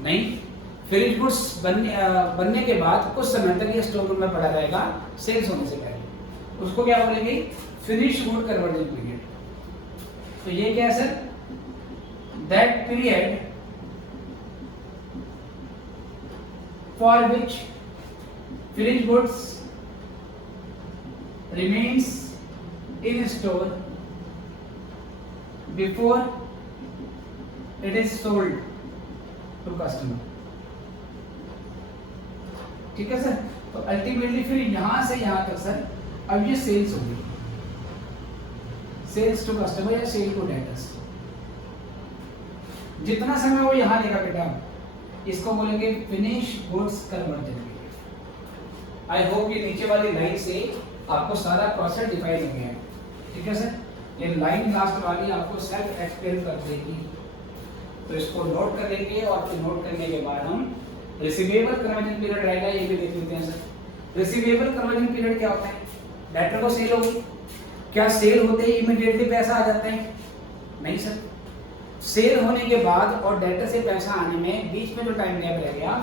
नहीं, फिनिश गुड्स बनने के बाद कुछ समय तक ये स्टोर रूम में पड़ा रहेगा सेल्स होने से पहले। उसको क्या बोलेंगे? Finish good conversion period. तो ये क्या है sir? That period for which finish goods remains in store before it is sold to customer. ठीक है सर। तो अल्टीमेटली फिर यहां से यहां तक सर अब ये सेल्स होगी, सेल्स टू कस्टमर या सेल टू डेटर्स। जितना समय वो यहां लेगा बेटा इसको बोलेंगे finish goods conversion period. I hope ये नीचे वाली लाइन से आपको सारा प्रोसेस डिफाइन हो गया है। ठीक है सर, ये लाइन लास्ट वाली आपको सेल्फ एक्सप्लेन कर देगी, तो इसको नोट कर लेंगे और फिर नोट करने के बाद हम रिसीवेबल कन्वर्जन पीरियड रहेगा, ये भी देख लेते हैं सर। रिसीवेबल कन्वर्जन पीरियड क्या होता है? डेटर को सेल होगी, क्या सेल होते ही इमीडिएटली पैसा आ जाता है? नहीं सर, सेल होने के बाद और डेटर से पैसा आने में बीच में जो टाइम गैप रह गया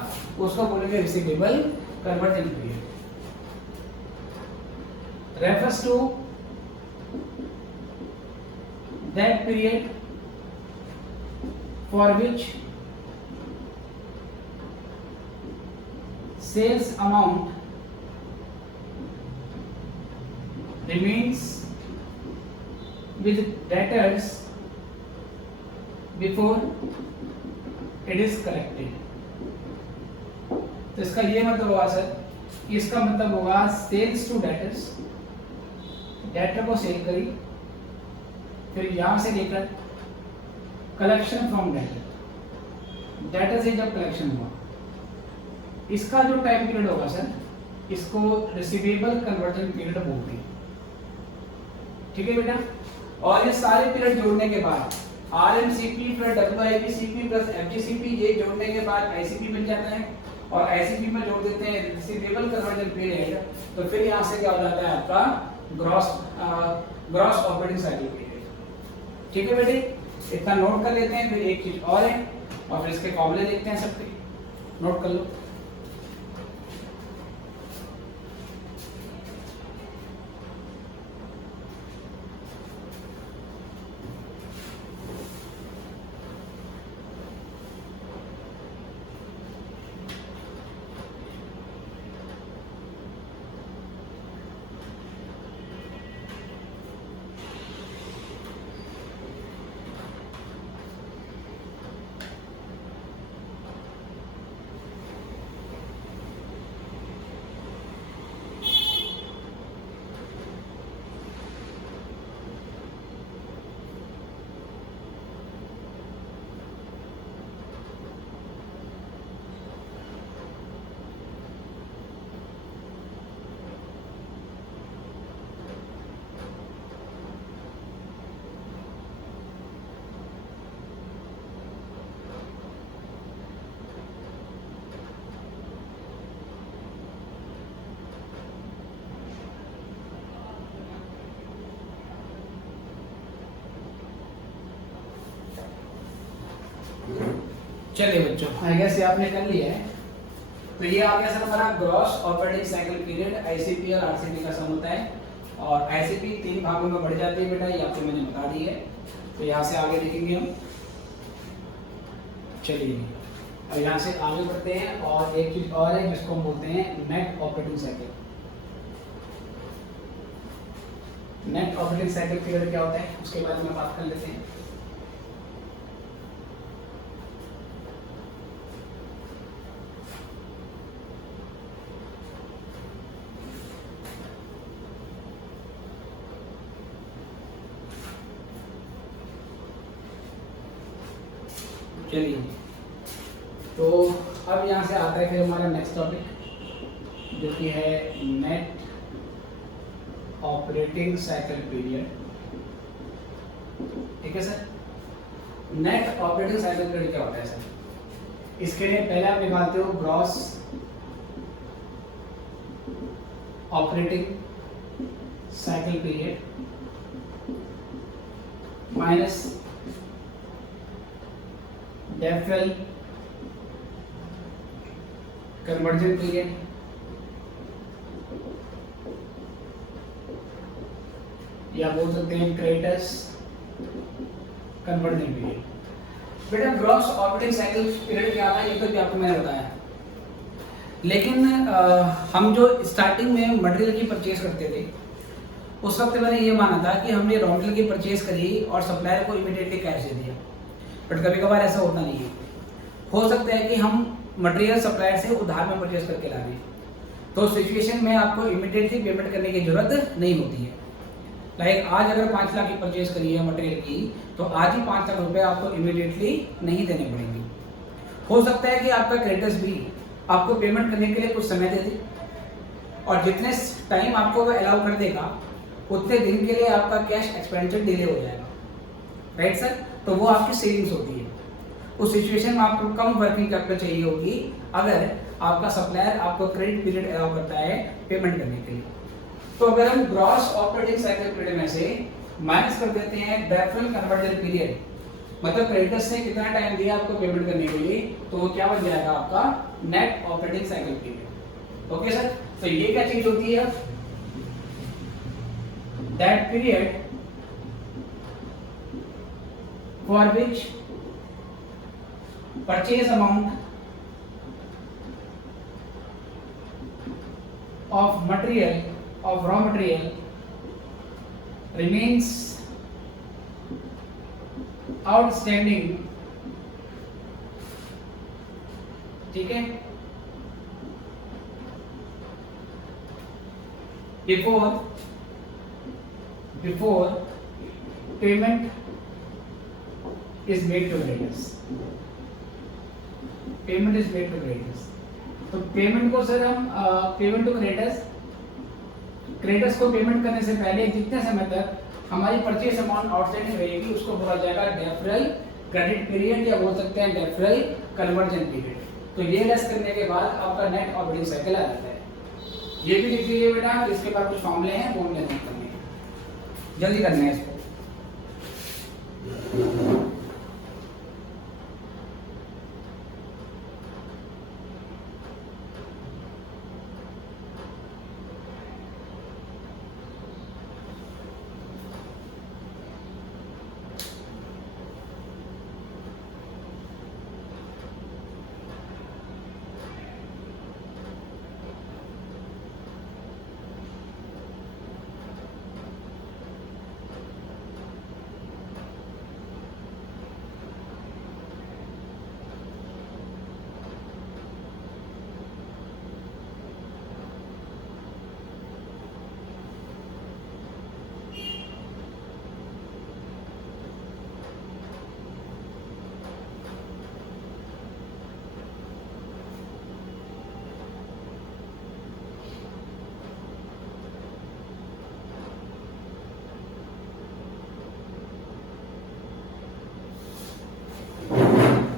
उसको बोलेंगे receivable conversion period. Refers to that period for which sales amount remains with debtors before it is collected। तो इसका ये मतलब होगा सर, इसका मतलब होगा सेल्स टू डेटर्स, डेटर को सेल करी, फिर यहां से लेकर कलेक्शन फ्रॉम डेटर, डेटर से जब कलेक्शन हुआ इसका जो टाइम पीरियड होगा सर इसको रिसीवेबल कन्वर्जन पीरियड बोलते हैं। ठीक है बेटा। और ये सारे पीरियड जोड़ने के बाद RMCP plus WIPCP plus FGCP ये जोड़ने के बाद ICP बन जाता है। और आईसीपी में जोड़ देते हैं रिसीवेबल कन्वर्जन पीरियड, तो फिर यहाँ से क्या हो जाता है आपका ग्रॉस ऑपरेटिंग साइकिल पीरियड। ठीक है बेटे, इतना नोट कर लेते हैं। फिर एक चीज और है और फिर इसके फॉर्मूले देखते हैं सबके, नोट कर लो। चलिए बच्चों, आई गेस ये आपने कर लिया है। तो ये आ गया सर हमारा gross operating cycle period, ICP और आरसीपी का सम होता है। और आईसीपी 3 भागों में बढ़ जाती है बेटा, ये आपको मैंने बता दी है। तो यहाँ से आगे देखेंगे हम। चलिए और यहाँ से आगे बढ़ते हैं। और एक चीज और है जिसको हम बोलते हैं net operating cycle. Net operating cycle period क्या होता है उसके बारे में बात कर लेते हैं। चलिए, तो अब यहाँ से आता है फिर हमारा नेक्स्ट टॉपिक जो कि है नेट ऑपरेटिंग साइकिल पीरियड। ठीक है sir, net operating cycle period क्या होता है सर? इसके लिए पहले आप निकालते हो gross operating cycle period minus deferral conversion period या बोल सकते हैं क्रेटस कन्वर्जन पीरियड। बेटा ग्रॉस ऑपरेटिंग साइकिल पीरियड क्या था ये तो भी आपको मैंने बताया, लेकिन हम जो स्टार्टिंग में मटेरियल की परचेज करते थे उस वक्त मैंने ये माना था कि हमने रॉ मटेरियल की परचेज करी और सप्लायर को इमीडिएटली कैश दे दिया। बट कभी कभार ऐसा होता नहीं है। हो सकता है कि हम मटेरियल सप्लायर से उधार में परचेज करके ला रहे हैं, तो सिचुएशन में आपको इमीडिएटली पेमेंट करने की जरूरत नहीं होती है। लाइक आज अगर 5 लाख की परचेज करी है मटेरियल की, तो आज ही 5 लाख रुपए आपको इमीडिएटली नहीं देने पड़ेंगे। हो सकता है कि आपका क्रेडिटर्स भी आपको पेमेंट करने के लिए कुछ समय दे दे, और जितने टाइम आपको वो अलाउ कर देगा उतने दिन के लिए आपका कैश एक्सपेंडिचर डिले हो जाएगा। राइट सर, तो वो आपकी सेविंग्स होती है। उस सिचुएशन में आपको कम वर्किंग कैपिटल चाहिए होगी अगर आपका सप्लायर आपको क्रेडिट पीरियड अलाउ करता है पेमेंट करने के लिए। तो अगर हम ग्रॉस ऑपरेटिंग साइकिल पीरियड में से माइनस कर देते हैं डेफरल कन्वर्जन पीरियड, मतलब क्रेडिटर्स ने कितना टाइम दिया आपको पेमेंट करने के लिए, तो वो क्या बन जाएगा आपका net operating cycle period. Okay sir, तो ये क्या चीज होती है? That period for which purchase amount of raw material remains outstanding, ठीक है, before payment is made to creditors। Payment is made to creditors. तो पेमेंट को सर हम पेमेंट टू क्रेडिटर्स को पेमेंट करने से पहले जितने समय तक हमारी परचेज अमाउंट आउटस्टैंडिंग रहेगी उसको बोला जाएगा डेफरल क्रेडिट पीरियड, या बोल सकते हैं डेफरल कन्वर्जन पीरियड। तो ये लेस करने के बाद आपका नेट ऑपरेटिंग साइकिल आ जाता है। ये भी लिख लीजिए बेटा, इसके बाद कुछ फॉर्मूले हैं वो हमने नहीं करने हैं, जल्दी करना है इसको।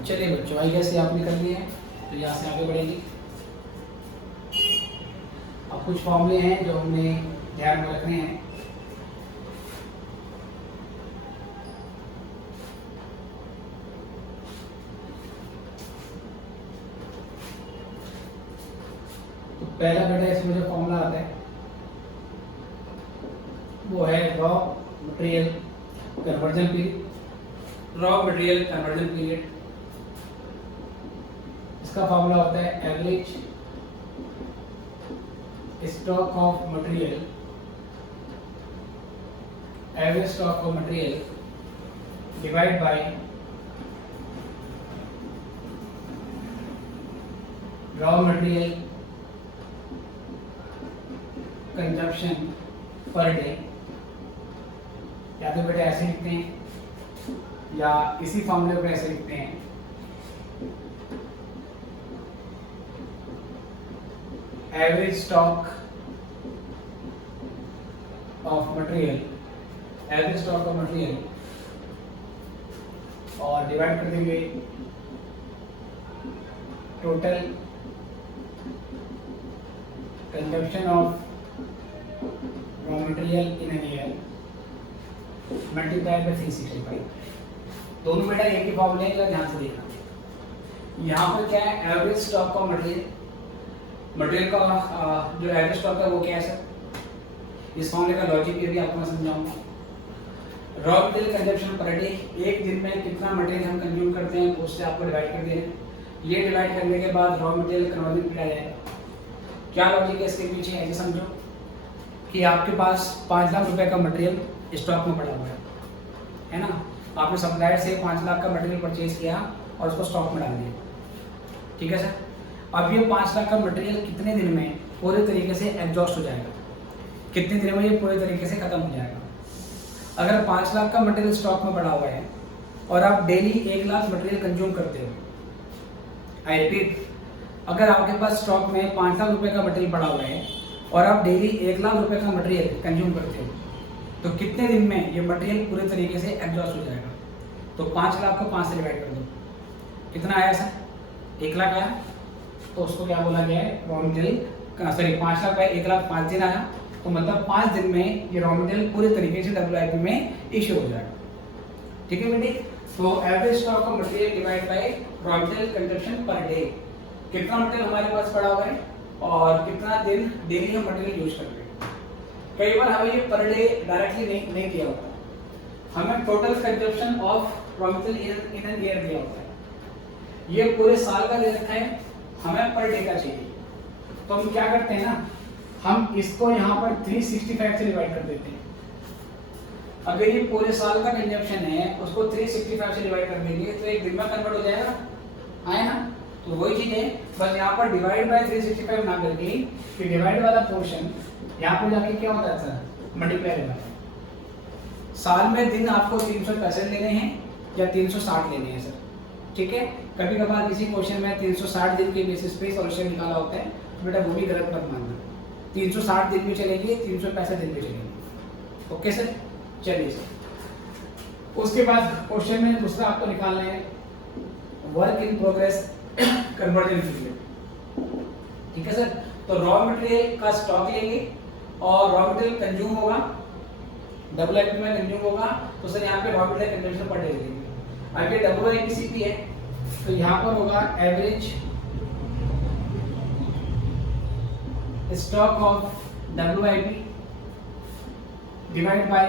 चलिए बच्चों, आई कैसे आपने कर लिए हैं, तो यहाँ से आगे बढ़ेंगे। अब कुछ फॉर्मूले हैं जो हमने ध्यान में रखने हैं। तो पहला बेटा इसमें जो फॉर्मूला आता है वो है raw material conversion period. Raw material conversion period इसका फॉर्मूला होता है average stock of material, average stock of material divide by raw material consumption per day. या तो बेटा ऐसे लिखते हैं या इसी फॉर्मूले को ऐसे लिखते हैं, average stock of material, average stock of material, और डिवाइड कर देंगे total consumption of raw material in an year multiply by 365। दोनों बेटा एक ही फॉर्मूले का ध्यान से देखना। यहाँ पर क्या है, average stock of material, material का जो एवरेज स्टॉक है वो क्या है सर। इस फॉर्मूले का लॉजिक ये भी आपको मैं समझाऊंगा। Raw material consumption per day, एक दिन में कितना मटेरियल हम कंज्यूम करते हैं उससे आपको डिवाइड कर देना। ये डिवाइड करने के बाद रॉ मटेरियल कन्वर्जन पीरियड आ जाएगा। क्या लॉजिक है इसके पीछे, ऐसे समझो कि आपके पास 5 लाख रुपए का मटेरियल स्टॉक में पड़ा हुआ है ना। आपने सप्लायर से 5 लाख का मटेरियल परचेज किया और उसको स्टॉक में डाल दिया, ठीक है सर। अब ये 5 लाख का मटेरियल कितने दिन में पूरे तरीके से एग्जॉस्ट हो जाएगा, कितने दिन में ये पूरे तरीके से खत्म हो जाएगा। अगर 5 लाख का मटेरियल स्टॉक में पड़ा हुआ है और आप डेली 1 लाख मटेरियल कंज्यूम करते हो, आई रिपीट, अगर आपके पास स्टॉक में 5 लाख रुपए का मटेरियल पड़ा हुआ है और आप डेली 1 लाख रुपए का मटेरियल कंज्यूम करते हो, तो कितने दिन में ये मटेरियल पूरे तरीके से एग्जॉस्ट हो जाएगा। तो 5 लाख को 5 से डिवाइड कर दो, कितना आया सर, 1 लाख आया। तो उसको क्या बोला गया है, raw material, sorry 5 lakh by 1 lakh 5 दिन आया, तो मतलब 5 दिन में ये रॉ मटेरियल पूरे तरीके से WIP में इश्यू हो जाएगा, ठीक है बेटे। तो average stock of material divide by raw material consumption per day, कितना मटेरियल हमारे पास पड़ा हुआ है और कितना दिन डेली हम मटेरियल यूज कर रहे हैं। कई बार हमें ये पर डे डायरेक्टली नहीं दिया होता, हमें total consumption of raw material in an year दिया होता है। ये पूरे साल का दे रखा है, हमें पर डे का चाहिए। तो हम क्या करते हैं ना, हम इसको यहाँ पर 365 से डिवाइड कर देते हैं। अगर ये पूरे साल का कंजप्शन है उसको 365 से डिवाइड कर देंगे तो एक दिन में कन्वर्ट हो जाएगा, आया ना। तो वही चीज है, बस यहाँ पर डिवाइड बाय 365 ना करके कि डिवाइड वाला पोर्शन यहाँ पर जाके क्या होता है सर, मल्टीप्लाई होगा। साल में दिन आपको 365 लेने हैं या 360 लेने हैं सर, ठीक है। कभी कभार किसी क्वेश्चन में 360 दिन के बेसिस पे सॉल्यूशन निकाला होता है, तो बेटा वो भी गलत मत मानना। 360 दिन भी चलेंगे, 365 दिन भी चलेंगे, ओके सर। चलिए सर, उसके बाद क्वेश्चन में दूसरा आपको निकालना है work in progress conversion period. ठीक है सर, तो रॉ मटेरियल का स्टॉक लेंगे और रॉ मटेरियल कंज्यूम होगा, WIP में कंज्यूम होगा, तो सर यहाँ पे raw material consumption per day लेंगे। आगे WIPCP है, तो यहाँ पर होगा average stock of WIP divide by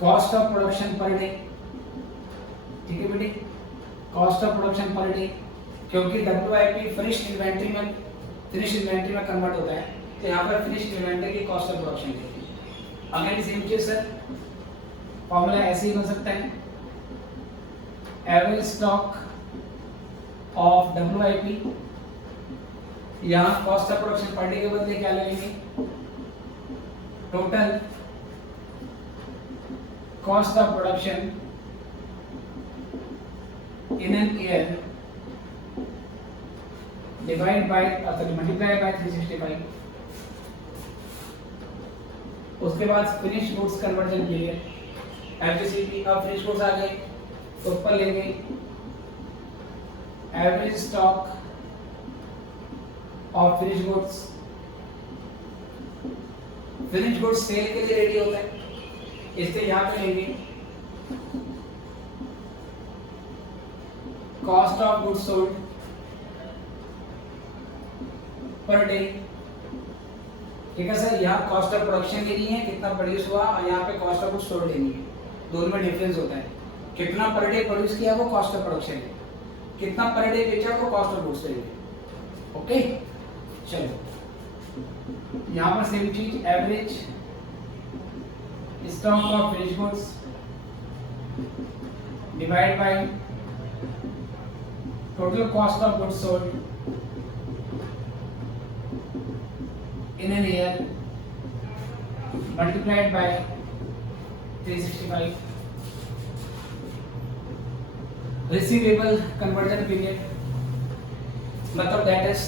cost of production पर डे। ठीक है बेटे, cost of production per day, क्योंकि WIP फिनिश्ड इन्वेंट्री में कन्वर्ट होता है, तो यहाँ पर फिनिश्ड इन्वेंट्री की कॉस्ट ऑफ प्रोडक्शन देती है। अगेन सेम चीज सर, फॉर्मूला ऐसे ही बन सकता है, एवरेज स्टॉक ऑफ WIP, यहाँ cost of production per day के बदले क्या लगेंगे, total cost of production in an year divide by multiply by 365। उसके बाद finish goods conversion period FGCP। अब फिनिश गुड्स आ गए तो ऊपर लेंगे average stock of finish goods. Finish goods sale के लिए रेडी होता है, इसलिए यहाँ पे लेंगे cost of goods sold per day. ठीक है सर, यहाँ कॉस्ट ऑफ प्रोडक्शन लेनी है, कितना प्रोड्यूस हुआ, और यहाँ पे कॉस्ट ऑफ गुड्स सोल्ड लेनी है। दोनों में डिफरेंस होता है, कितना पर डे प्रोड्यूस किया वो कॉस्ट ऑफ प्रोडक्शन है, कितना पर डे बेचा वो कॉस्ट ऑफ गुड्स लेंगे। ओके चलो, यहाँ पर सेम चीज average stock of finish goods divide by total cost of goods sold in a year multiplied by 365। receivable conversion period मतलब डेटर्स,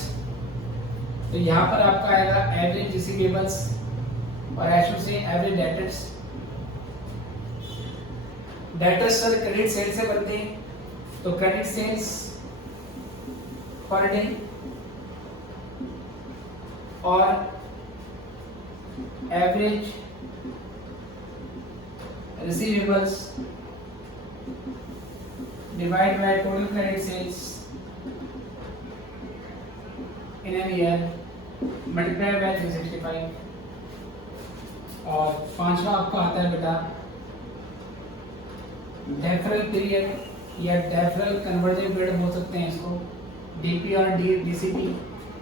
तो यहाँ पर आपका आएगा एवरेज रिसीवेबल्स और ऐशो से average debtors. Debtors sir credit sale से बनते हैं, तो क्रेडिट सेल्स पर डे और average receivables divide by total credit sales in an year multiply by 365। और पांचवा आपका आता है बेटा डेफरल पीरियड या डेफरल कन्वर्जन पीरियड बोल सकते हैं इसको, DP और DCP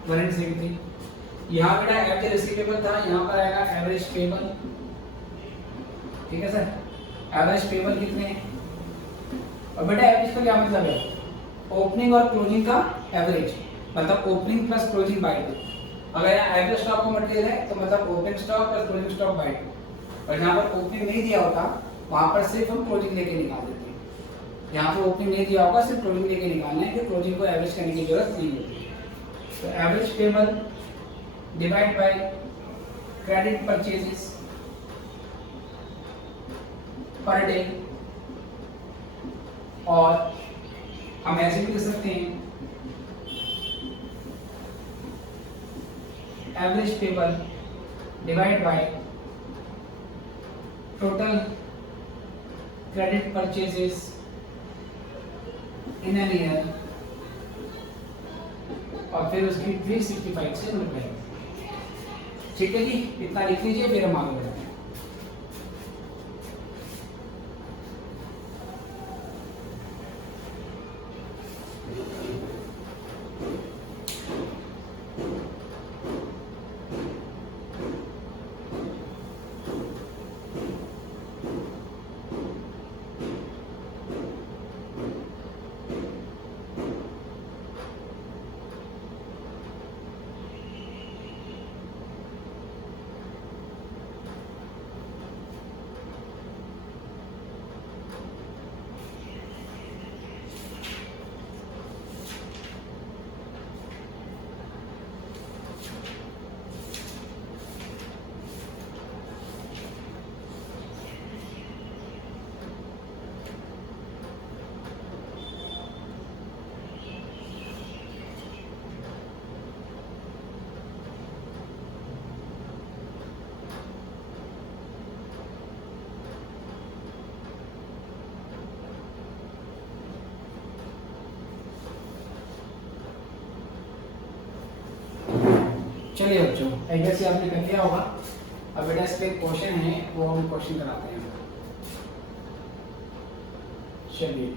वर्ड सेम थी। यहाँ बेटा एवरेज रिसीवेबल था, यहाँ पर आएगा एवरेज पेबल। ठीक है सर, एवरेज पेबल कितने हैं, और बेटा एवरेज का क्या मतलब है, ओपनिंग और क्लोजिंग का एवरेज, मतलब ओपनिंग प्लस क्लोजिंग बाय 2। अगर यहाँ एवरेज स्टॉक का मटेरियल है तो मतलब opening stock plus closing stock by 2, और यहाँ पर ओपनिंग नहीं दिया होता वहां पर सिर्फ हम क्लोजिंग लेके निकाल देते हैं। यहाँ पे ओपनिंग नहीं दिया होगा, सिर्फ क्लोजिंग लेके निकालना है, कि क्लोजिंग को एवरेज करने की जरूरत नहीं होती। तो average payable divide by credit purchases पर डे, और हम ऐसे भी कर सकते हैं average payable divide by total credit purchases in an year, और फिर उसकी 365 से मल्टीप्लाई। ठीक है जी, इतना लिख लीजिए, फिर हम आगे बढ़ते हैं। चलिए बच्चों, एग्जाम से आपने कर लिया होगा। अब बेटा इस पे क्वेश्चन है, वो हम क्वेश्चन कराते हैं। चलिए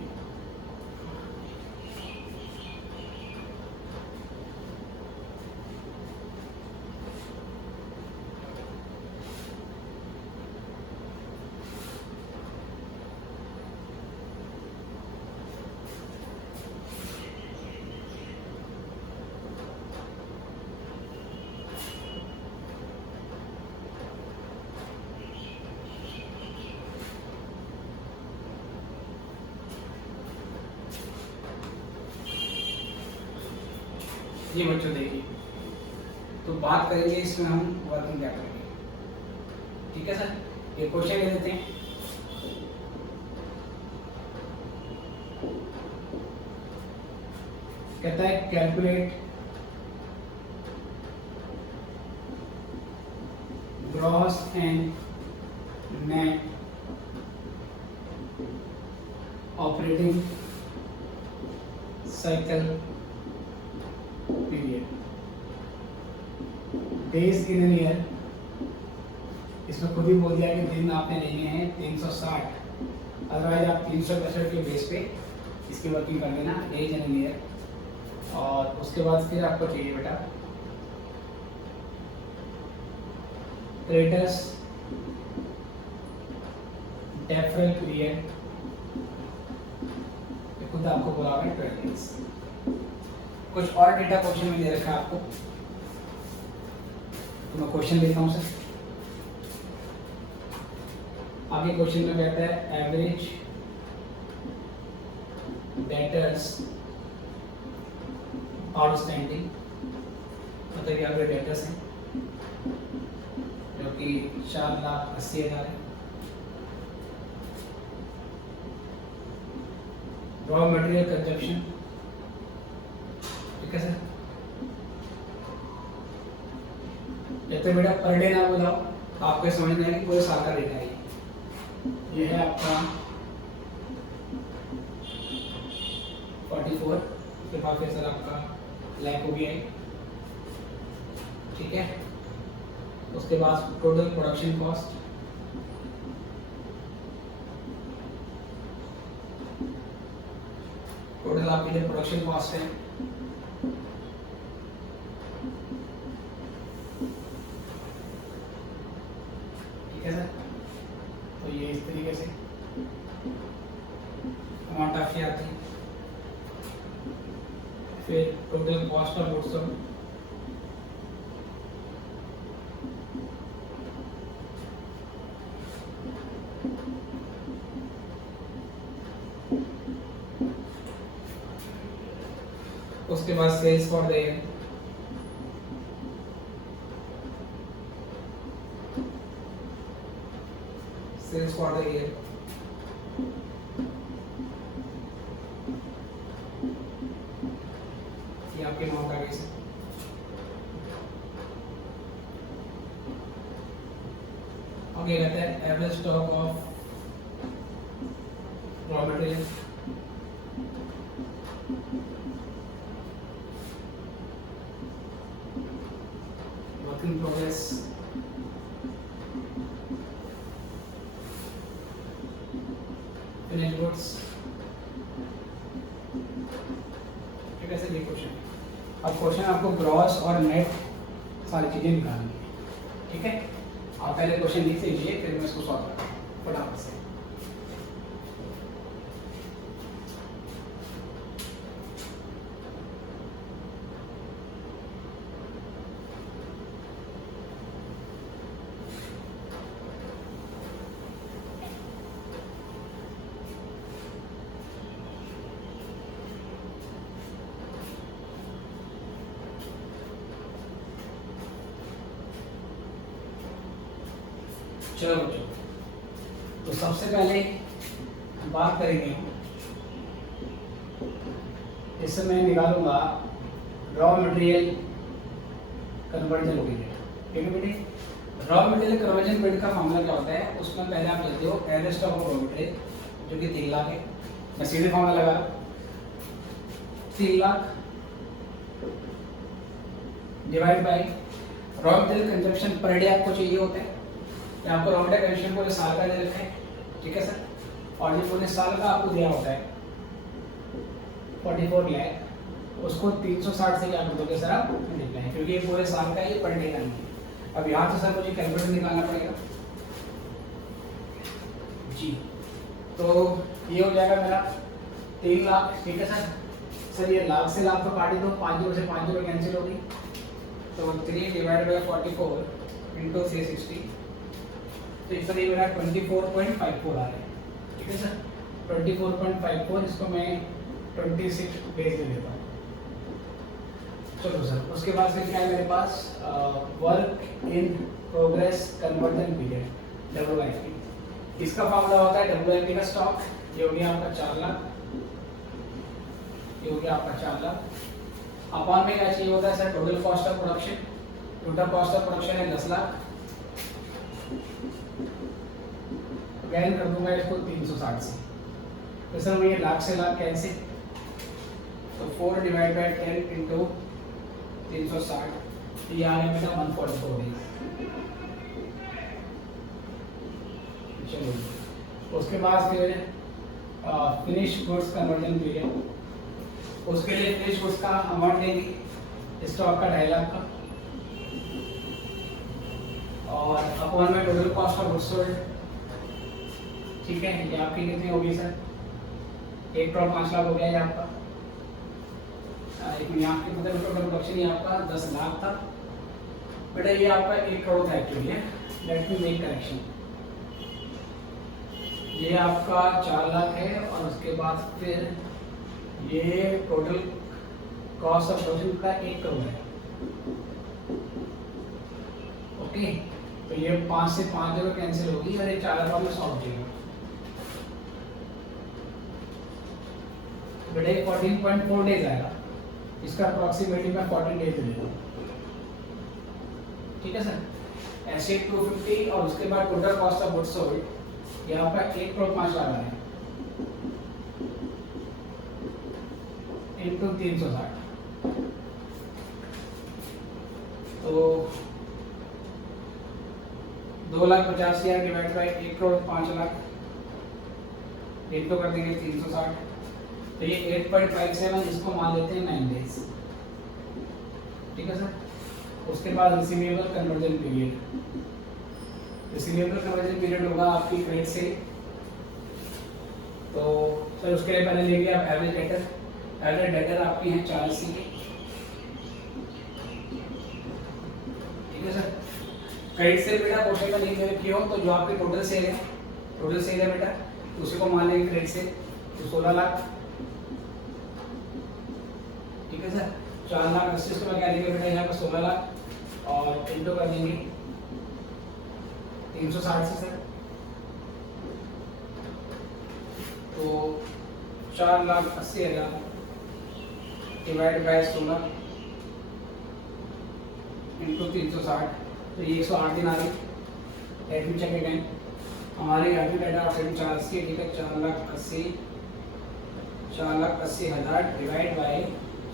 ये बच्चों देखिए, तो बात करेंगे इसमें हम वर्किंग क्या करेंगे। ठीक है सर, ये क्वेश्चन ले लेते हैं। कहता है calculate gross and net operating cycle period days in an year. इसमें खुद ही बोल दिया कि दिन आपने लेने हैं 360, अदरवाइज आप 365 के बेस पे इसकी वर्किंग कर लेना, डेज इन एन ईयर। और उसके बाद फिर आपको चाहिए बेटा क्रेडिटर्स डेफरल पीरियड, खुद आपको बोला है 12 डेज। कुछ और डेटा क्वेश्चन में दे रखा है आपको, तो मैं क्वेश्चन देता हूँ सर। आगे क्वेश्चन में कहता है एवरेज डेटर्स आउटस्टैंडिंग, मतलब यहाँ पे डेटर्स हैं जो कि 4,80,000 है। रॉ मटेरियल कंजप्शन, ठीक है सर। जैसे बेटा पर डे ना बोला तो आपको समझ में आएगा कि पूरे साल का डेटा है। ये है आपका 44, उसके बाद फिर सर आपका लैक हो गया है, ठीक है। उसके बाद टोटल प्रोडक्शन कॉस्ट, टोटल आपके लिए प्रोडक्शन कॉस्ट है। ठीक है सर, तो ये इस तरीके से अमाउंट ऑफ शेयर आती है। फिर total cost of goods sold, उसके बाद sales for the year, sales for the year, ये आपके अमाउंट आ गई। आगे रहता है average stock of raw material, work in progress, finish goods. ठीक है सर, ये क्वेश्चन। अब क्वेश्चन आपको ग्रॉस और नेट सारी चीजें निकालनी है। ठीक है, आप पहले क्वेश्चन लिख लीजिए, फिर मैं इसको सॉल्व करता हूँ फटाफट से। चलो बच्चों, तो सबसे पहले बात करेंगे, इससे मैं निकालूंगा रॉ मटेरियल कन्वर्जन पीरियड। ठीक है बेटे, रॉ मटेरियल कन्वर्जन पीरियड का मामला क्या होता है, उसमें पहले आप लेते हो average stock of raw material जो कि 3 लाख है। मैं सीधे फॉर्मूला लगा 3 lakh divide by raw material consumption per day आपको चाहिए होता है, या आपको रॉ मटेरियल कंजप्शन पूरे साल का दे रखा है, ठीक है सर। और जो पूरे साल का आपको दिया होता है 44 लाख, उसको 360 से क्या कर दोगे सर आप मल्टीप्लाई, क्योंकि ये पूरे साल का ये पर डे का नहीं है। अब यहाँ से सर मुझे कैलकुलेटर निकालना पड़ेगा जी। तो ये हो जाएगा मेरा 3 लाख, ठीक है सर। सर ये लाख से लाख तो काट दो, 5 जीरो से 5 जीरो कैंसिल होगी, तो 3 डिवाइड बाई 44 इंटू 360, तो इस तरह मेरा 24.54 आ रहा है, ठीक है सर। 24.54, इसको मैं 26 डेज दे देता हूँ। चलो सर, उसके बाद फिर क्या है मेरे पास, work in progress conversion period WIP। इसका फॉर्मूला होता है WIP का स्टॉक, ये हो गया आपका 4 लाख, ये हो गया आपका 4 लाख। अपॉन में क्या चाहिए होता है sir, total cost of production. Total cost of production है 10 लाख, अगेन कर दूंगा इसको 360 से, तो सर मैं ये लाख से लाख कैंसिल, तो 4 डिवाइड बाई 10 इंटू 360, ये आ गया मेरा 144 डेज। चलो उसके बाद फिर फिनिश गुड्स कन्वर्जन पीरियड, उसके लिए फिनिश गुड्स का अमाउंट देंगे स्टॉक का 2.5 लाख का, और अपॉन में total cost of goods sold, ठीक है। ये आपकी कितनी होगी सर, 1 करोड़ 5 लाख हो गया ये आपका। लेकिन यहाँ के मतलब टोटल प्रोडक्शन ये आपका 10 लाख था, बेटा ये आपका 1 करोड़ था एक्चुअली है, लेट मी मेक करेक्शन। ये आपका 4 लाख है, और उसके बाद फिर ये टोटल कॉस्ट ऑफ प्रोडक्शन का 1 करोड़ है, ओके। तो ये 5 से 5 जगह कैंसिल होगी, और ये 4 लाख में सॉल्व जाएगा। बेटा 14.4 डेज आएगा, इसका अप्रॉक्सीमेटली मैं 14 डेज दे दूँ, ठीक है सर। ऐसे 250, और उसके बाद total cost of goods sold यहाँ पर 1 करोड़ 5 लाख है इंटू 360, तो 2,50,000 divide by 1 crore 5 lakh into कर देंगे 360, तो ये 8.57, इसको मान लेते हैं 9 डेज, ठीक है सर। उसके बाद receivable conversion period, receivable conversion period होगा आपकी क्रेडिट से, तो सर उसके लिए पहले लेंगे आप एवरेज डेटर। एवरेज डेटर आपकी है 40 की, ठीक है सर। क्रेडिट से बेटा क्वेश्चन का लिख रखी हो, तो जो आपकी टोटल सेल है, टोटल सेल है बेटा, उसी को मान लेंगे क्रेडिट से, तो 16 लाख, ठीक है सर। 4 लाख 80 को क्या लेंगे बेटा यहाँ पर 16 लाख, और इंटू कर देंगे 360 से सर, तो 4,80,000 डिवाइड बाय 16 इंटू 360, तो ये 108 दिन आ रही। लेट मी चेक अगेन, हमारे यहाँ की डेटा ऑप्शन 480, ठीक है। 4,80,000 डिवाइड बाय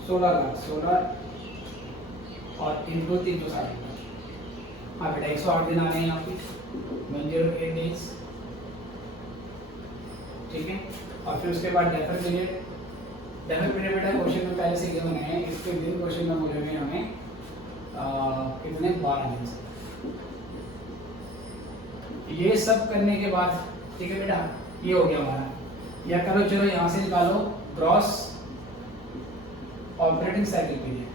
16 लाख, 16 और इंटू 360, हाँ बेटा 108 दिन आ रहे हैं यहाँ पे, 108 डेज, ठीक है। और फिर उसके बाद डेफर पीरियड। डेफर पीरियड बेटा क्वेश्चन में पहले से गिवन है, इसके दिन क्वेश्चन में बोले हुए हमें कितने 12 दिन से। ये सब करने के बाद, ठीक है बेटा, ये हो गया हमारा। या करो चलो यहाँ से निकालो ग्रॉस ऑपरेटिंग साइकिल पीरियड।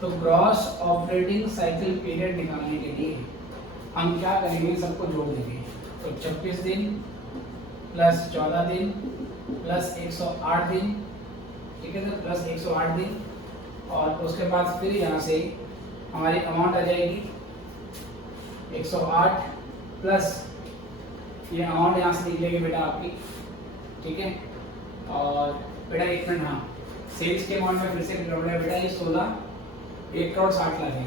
तो ग्रॉस ऑपरेटिंग साइकिल पीरियड निकालने के लिए हम क्या करेंगे, सबको जोड़ देंगे। तो 26 दिन प्लस 14 दिन प्लस 108 दिन, ठीक है सर, प्लस 108 दिन, और उसके बाद फिर यहाँ से हमारी अमाउंट आ जाएगी 108 प्लस ये अमाउंट यहाँ से निकलेगी बेटा आपकी, ठीक है। और बेटा 1 मिनट, हाँ सेल्स के अमाउंट में फिर से गड़बड़ है बेटा, ये 16 1 करोड़ 60 लाख है।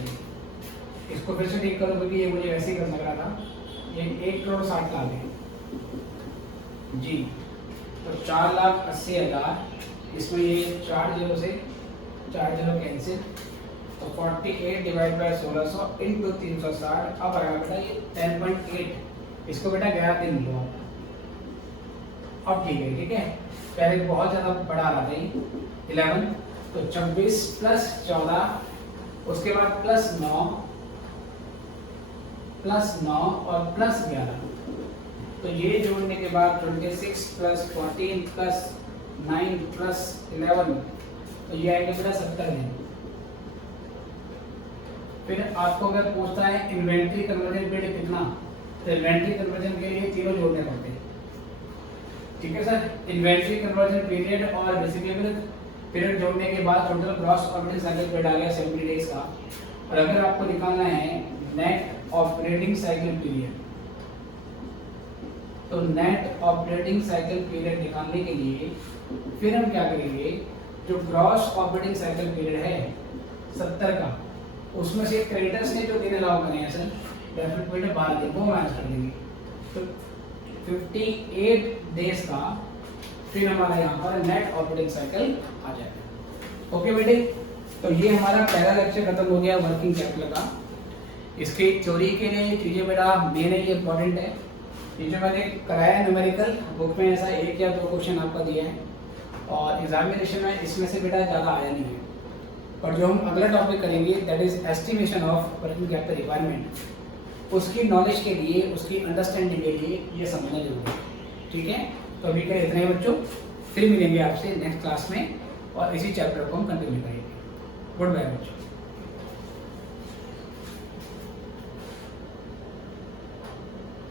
इसको फिर से ठीक करो क्योंकि ये मुझे वैसे ही कर लग रहा था। ये 1 करोड़ 60 लाख है जी। तो 4,80,000, इसमें ये 4 जीरो से 4 जीरो कैंसिल, तो 48 डिवाइड बाय 1600 इंटू 360, अब आएगा बेटा ये 10.8, इसको बेटा 11 दिन लो। अब ठीक है, पहले बहुत ज़्यादा बड़ा आ रहा था ये 11, तो 24 प्लस 14, उसके बाद प्लस 9 और प्लस 11, तो ये जोड़ने के बाद 26 प्लस 14 प्लस 9 प्लस 11, तो ये आएगा बेटा 70 दिन। फिर आपको अगर पूछता है इन्वेंट्री कन्वर्जन पीरियड कितना, तो इन्वेंट्री कन्वर्जन के लिए तीनों जोड़ने पड़ते हैं। ठीक है सर, इन्वेंट्री कन्वर्जन पीरियड और रिसीवेबल पीरियड जोड़ने के बाद total gross operating cycle period आ गया 70 डेज का। और अगर आपको निकालना है नेट ऑपरेटिंग साइकिल पीरियड, तो नेट ऑपरेटिंग साइकिल पीरियड निकालने के लिए फिर हम क्या करेंगे, जो ग्रॉस ऑपरेटिंग साइकिल पीरियड है 70 का, उसमें से क्रेडिटर्स ने जो दिन अलाउ करे हैं सर, डेबिट पीरियड 12 दिन, वो माइनस कर देंगे, तो 58 डेज का फिर हमारा यहाँ पर नेट ऑपरेटिंग साइकिल आ जाएगा। ओके बेटे, तो ये हमारा पहला लेक्चर खत्म हो गया वर्किंग कैपिटल का। इसकी चोरी के लिए चीज़ें बेटा मेन है, ये इंपॉर्टेंट है। ये जो मैंने कराया न्यूमेरिकल बुक में, ऐसा 1 या 2 क्वेश्चन आपका दिया है और एग्जामिनेशन में इसमें से बेटा ज़्यादा आया नहीं है। और जो हम अगला टॉपिक करेंगे that is estimation of working capital requirement, उसकी नॉलेज के लिए, उसकी अंडरस्टैंडिंग के लिए ये समझना जरूरी है। ठीक है, तो अभी के इतने ही बच्चों, फिर मिलेंगे आपसे नेक्स्ट क्लास में और इसी चैप्टर को हम कंटिन्यू करेंगे। गुड बाय बच्चों।